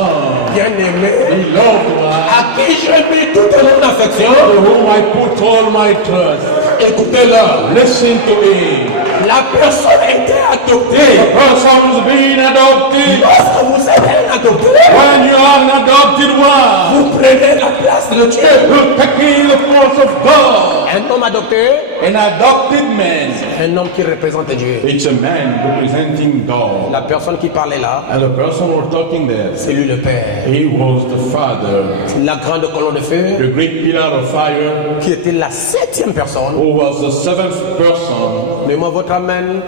bien-aimé, beloved one, à qui j'ai mis toute mon affection. to whom I put all my trust. Écoutez-le, Listen to him. la personne a été adoptée. The person's being adopted. Lorsque vous êtes adopté, When you are an adopted one, vous prenez la place de Dieu. you're taking the force of God. Un homme adopté, An adopted man. un homme qui représente Dieu. It's a man representing God. La personne qui parlait là, And the person we're talking there, c'est lui le Père. he was the father, La grande colonne de feu, the great pillar of fire, qui était la septième personne. who was the seventh person. Mais moi, votre amen,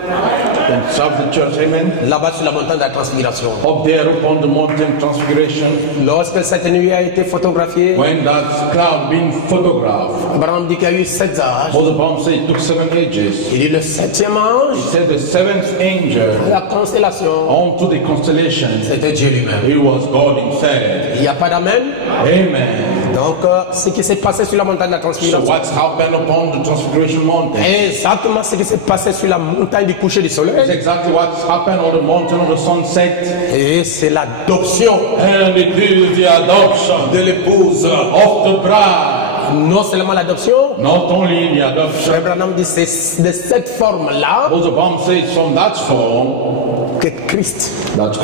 Can serve the church, amen. là-bas sur la montagne de la transfiguration. Up there upon the mountain transfiguration, Lorsque cette nuit a été photographiée, when that cloud being photographed, Abraham dit qu'il y a eu 7 âges. Moses Bible said it took 7 ages. Il dit le septième ange, He said the seventh angel la constellation, onto the constellation, c'était Dieu lui-même. it was God himself. Il n'y a pas d'amen. Amen. Donc, ce qui s'est passé sur la montagne de la So transfiguration, what's happened upon the transfiguration mountain? exactement ce qui s'est passé sur la montagne du coucher du It's soleil, exactly what's happened on the mountain of the sunset. et c'est l'adoption And it is the adoption de l'épouse. of the bride. Non seulement l'adoption, Not only the adoption, Abraham dit c'est de cette forme-là Moses Bible says from that form que Christ that Christ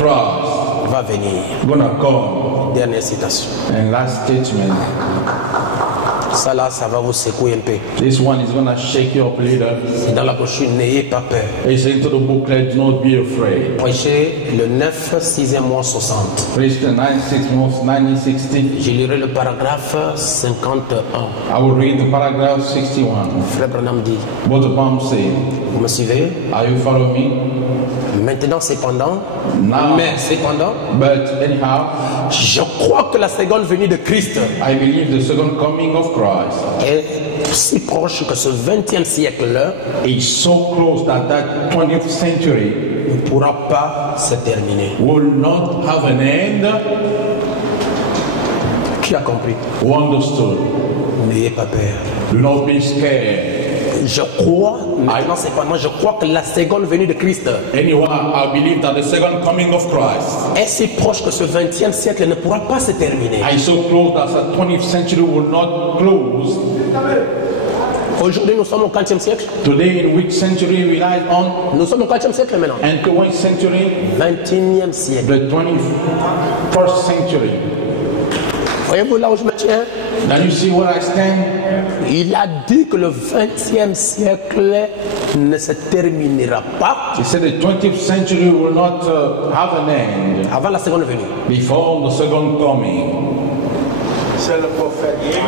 va venir. gonna come. Dernière citation. And last statement. Ça là, ça va vous secouer un peu. This one is gonna shake you up later. C'est dans la brochure, n'ayez pas peur. It's into the booklet, do not be afraid. Prêchez le 9, 6e mois 60. Preach the 96 months, 1960. Je lirai le paragraphe 51. I will read the paragraph 61. Frère Branham dit, What the Bible say? vous me suivez? Are you following me? Maintenant, cependant, Now, mais cependant, but anyhow, je crois que la seconde venue de Christ I believe the second coming of Christ est si proche que ce 20e siècle-là is so close that that 20th century ne pourra pas se terminer. will not have an end. Qui a compris? Who understood? N'ayez pas peur. Do not be scared. Je crois, maintenant cependant, je crois que la seconde venue de Christ Anyway, I believe that the second coming of Christ est si proche que ce 20e siècle ne pourra pas se terminer. is so close that the 20th century will not close. Aujourd'hui, nous sommes au 40e siècle. Today, in which century we live on? Nous sommes au 40e siècle maintenant. And to which century? 21e siècle. The 21st century. Voyez-vous là où je me tiens? Now you see where I stand? Il a dit que le 20e siècle ne se terminera pas He said the 20th century will not have an end avant la seconde venue. before the second coming.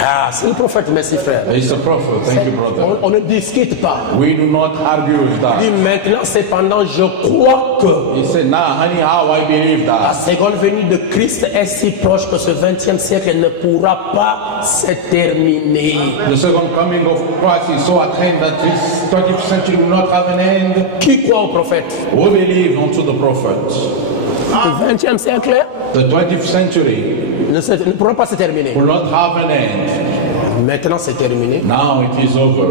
Ah, c'est le prophète, merci frère. He's a prophet. Thank you, brother. On ne discute pas. We do not argue with Il that. dit maintenant, cependant, je crois que He said, nah, honey, how I believe la that. seconde venue de Christ est si proche que ce 20e siècle ne pourra pas se terminer. The second coming of Christ is so at hand that this 20th century will not have an end. Qui croit au prophète? We believe unto the prophet. Le 20e siècle The 20th century ne pourra pas se terminer. will not have an end. Maintenant, c'est terminé. Now it is over.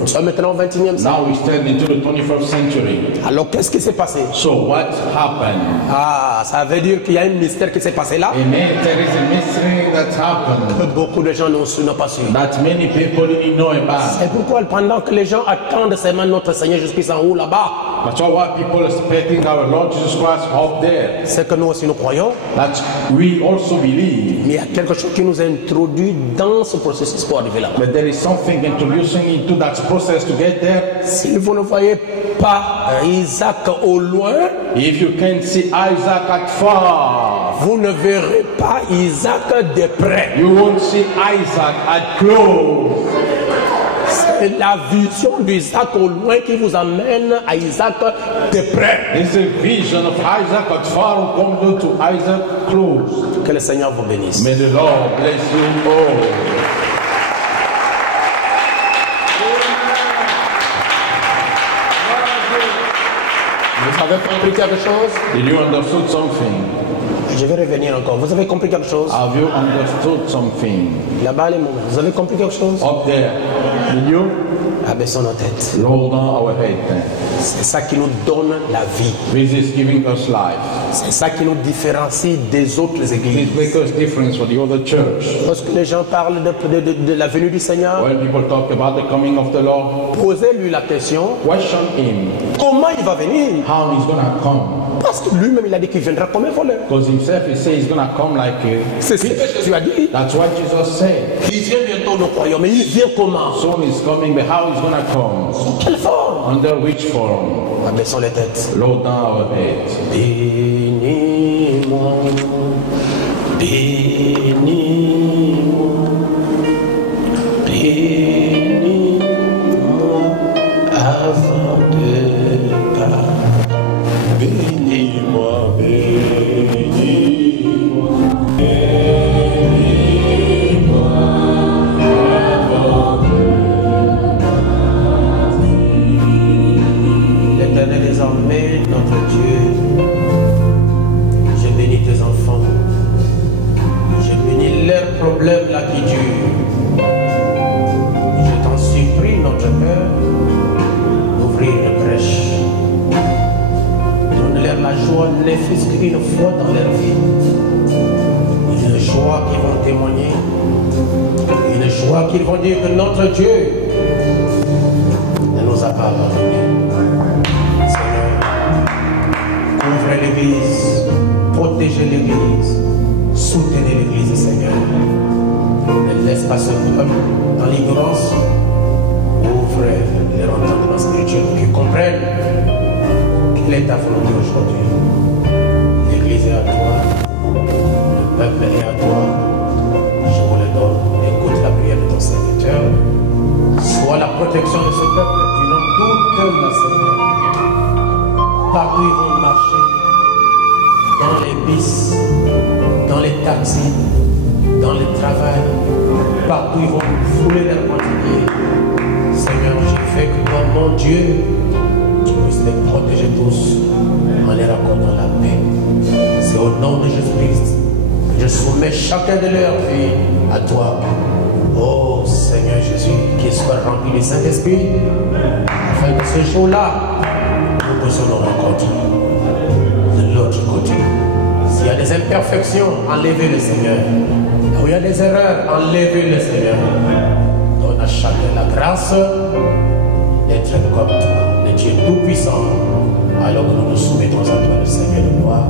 Nous sommes maintenant au 21e siècle. Now we stand into the 21st century. Alors, qu'est-ce qui s'est passé? So what happened? Ah, ça veut dire qu'il y a un mystère qui s'est passé là. Amen. There is a mystery that happened Que beaucoup de gens n'ont pas su. that many people didn't know about. C'est pourquoi pendant que les gens attendent seulement notre Seigneur jusqu'en haut là-bas, That's why people are expecting our Lord Jesus Christ up there. c'est que nous aussi nous croyons. That we also believe. Mais il y a quelque chose qui nous a introduit dans ce processus pour arriver là-bas. But there is something introducing into that process to get there. Si vous ne voyez pas Isaac au loin, If you can see Isaac at far, vous ne verrez pas Isaac de près. you won't see Isaac at close. C'est la vision d'Isaac au loin qui vous amène à Isaac de près. It's a vision of Isaac at far come to Isaac close. Que le Seigneur vous bénisse. May the Lord bless you all. Vous avez compris quelque chose? Did you understood something? Je vais revenir encore. Vous avez compris quelque chose? Have you understood something? Là-bas, les mots. Vous avez compris quelque chose? Up there. Did you? Abaissons nos têtes. Lower down our head then. C'est ça qui nous donne la vie. This is giving us life. C'est ça qui nous différencie des autres églises. It makes us different from the other church. Lorsque les gens parlent de la venue du Seigneur, When people talk about the coming of the Lord, posez-lui la question, question him comment il va venir? how he's gonna come. Parce que lui-même, il a dit qu'il viendra comme un voleur. Because himself he says he's gonna come like a C'est ce que Jésus a dit. That's what Jesus said. Il vient bientôt nous croyons, mais il vient comment? Soon is coming, but how he's gonna come? Sous quelle forme? Under which form? Abaissons les têtes. Lower down our heads. Bénis-moi, bénis-moi, bénis-moi avant de partir. Bénis-moi, bénis-moi, bénis-moi avant de partir. L'Éternel des armées, notre Dieu, je bénis tes enfants, je bénis leurs problèmes là qui durent. Je t'en supplie, notre Père, d'ouvrir une brèche. Donne-leur la joie, ne fût-ce qu'une fois dans leur vie. Une joie qu'ils vont témoigner, une joie qu'ils vont dire que notre Dieu ne nous a pas abandonnés. Seigneur, ouvrez l'Église, protégez l'Église, soutenez l'Église, Seigneur. Ne laisse pas ce peuple dans l'ignorance. Ouvrez leur entendement spirituel pour qu'ils comprennent quelle est ta volonté aujourd'hui. L'Église est à toi, le peuple est à toi. Je vous le donne. Écoute la prière de ton serviteur. Sois la protection de ce peuple qui n'en doute la Seigneur. Partout ils vont marcher, dans les bis, dans les taxis, dans le travail, partout ils vont fouler leurs quantités. Seigneur, je fais que toi, mon Dieu, tu puisses les protéger tous en les raccordant la paix. C'est au nom de Jésus-Christ que je soumets chacun de leurs vies à toi. Oh Seigneur Jésus, qu'ils soient remplis du Saint-Esprit, afin que ce jour-là, nous puissions nous rencontrer de l'autre côté. S'il y a des imperfections, enlevez le Seigneur. Là où il y a des erreurs, enlevez le Seigneur. Donne à chacun la grâce d'être comme toi, le Dieu Tout-Puissant, alors que nous nous soumettons à toi, le Seigneur de gloire.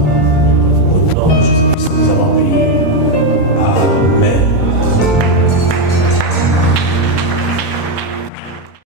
Au nom de Jésus-Christ, nous avons prié.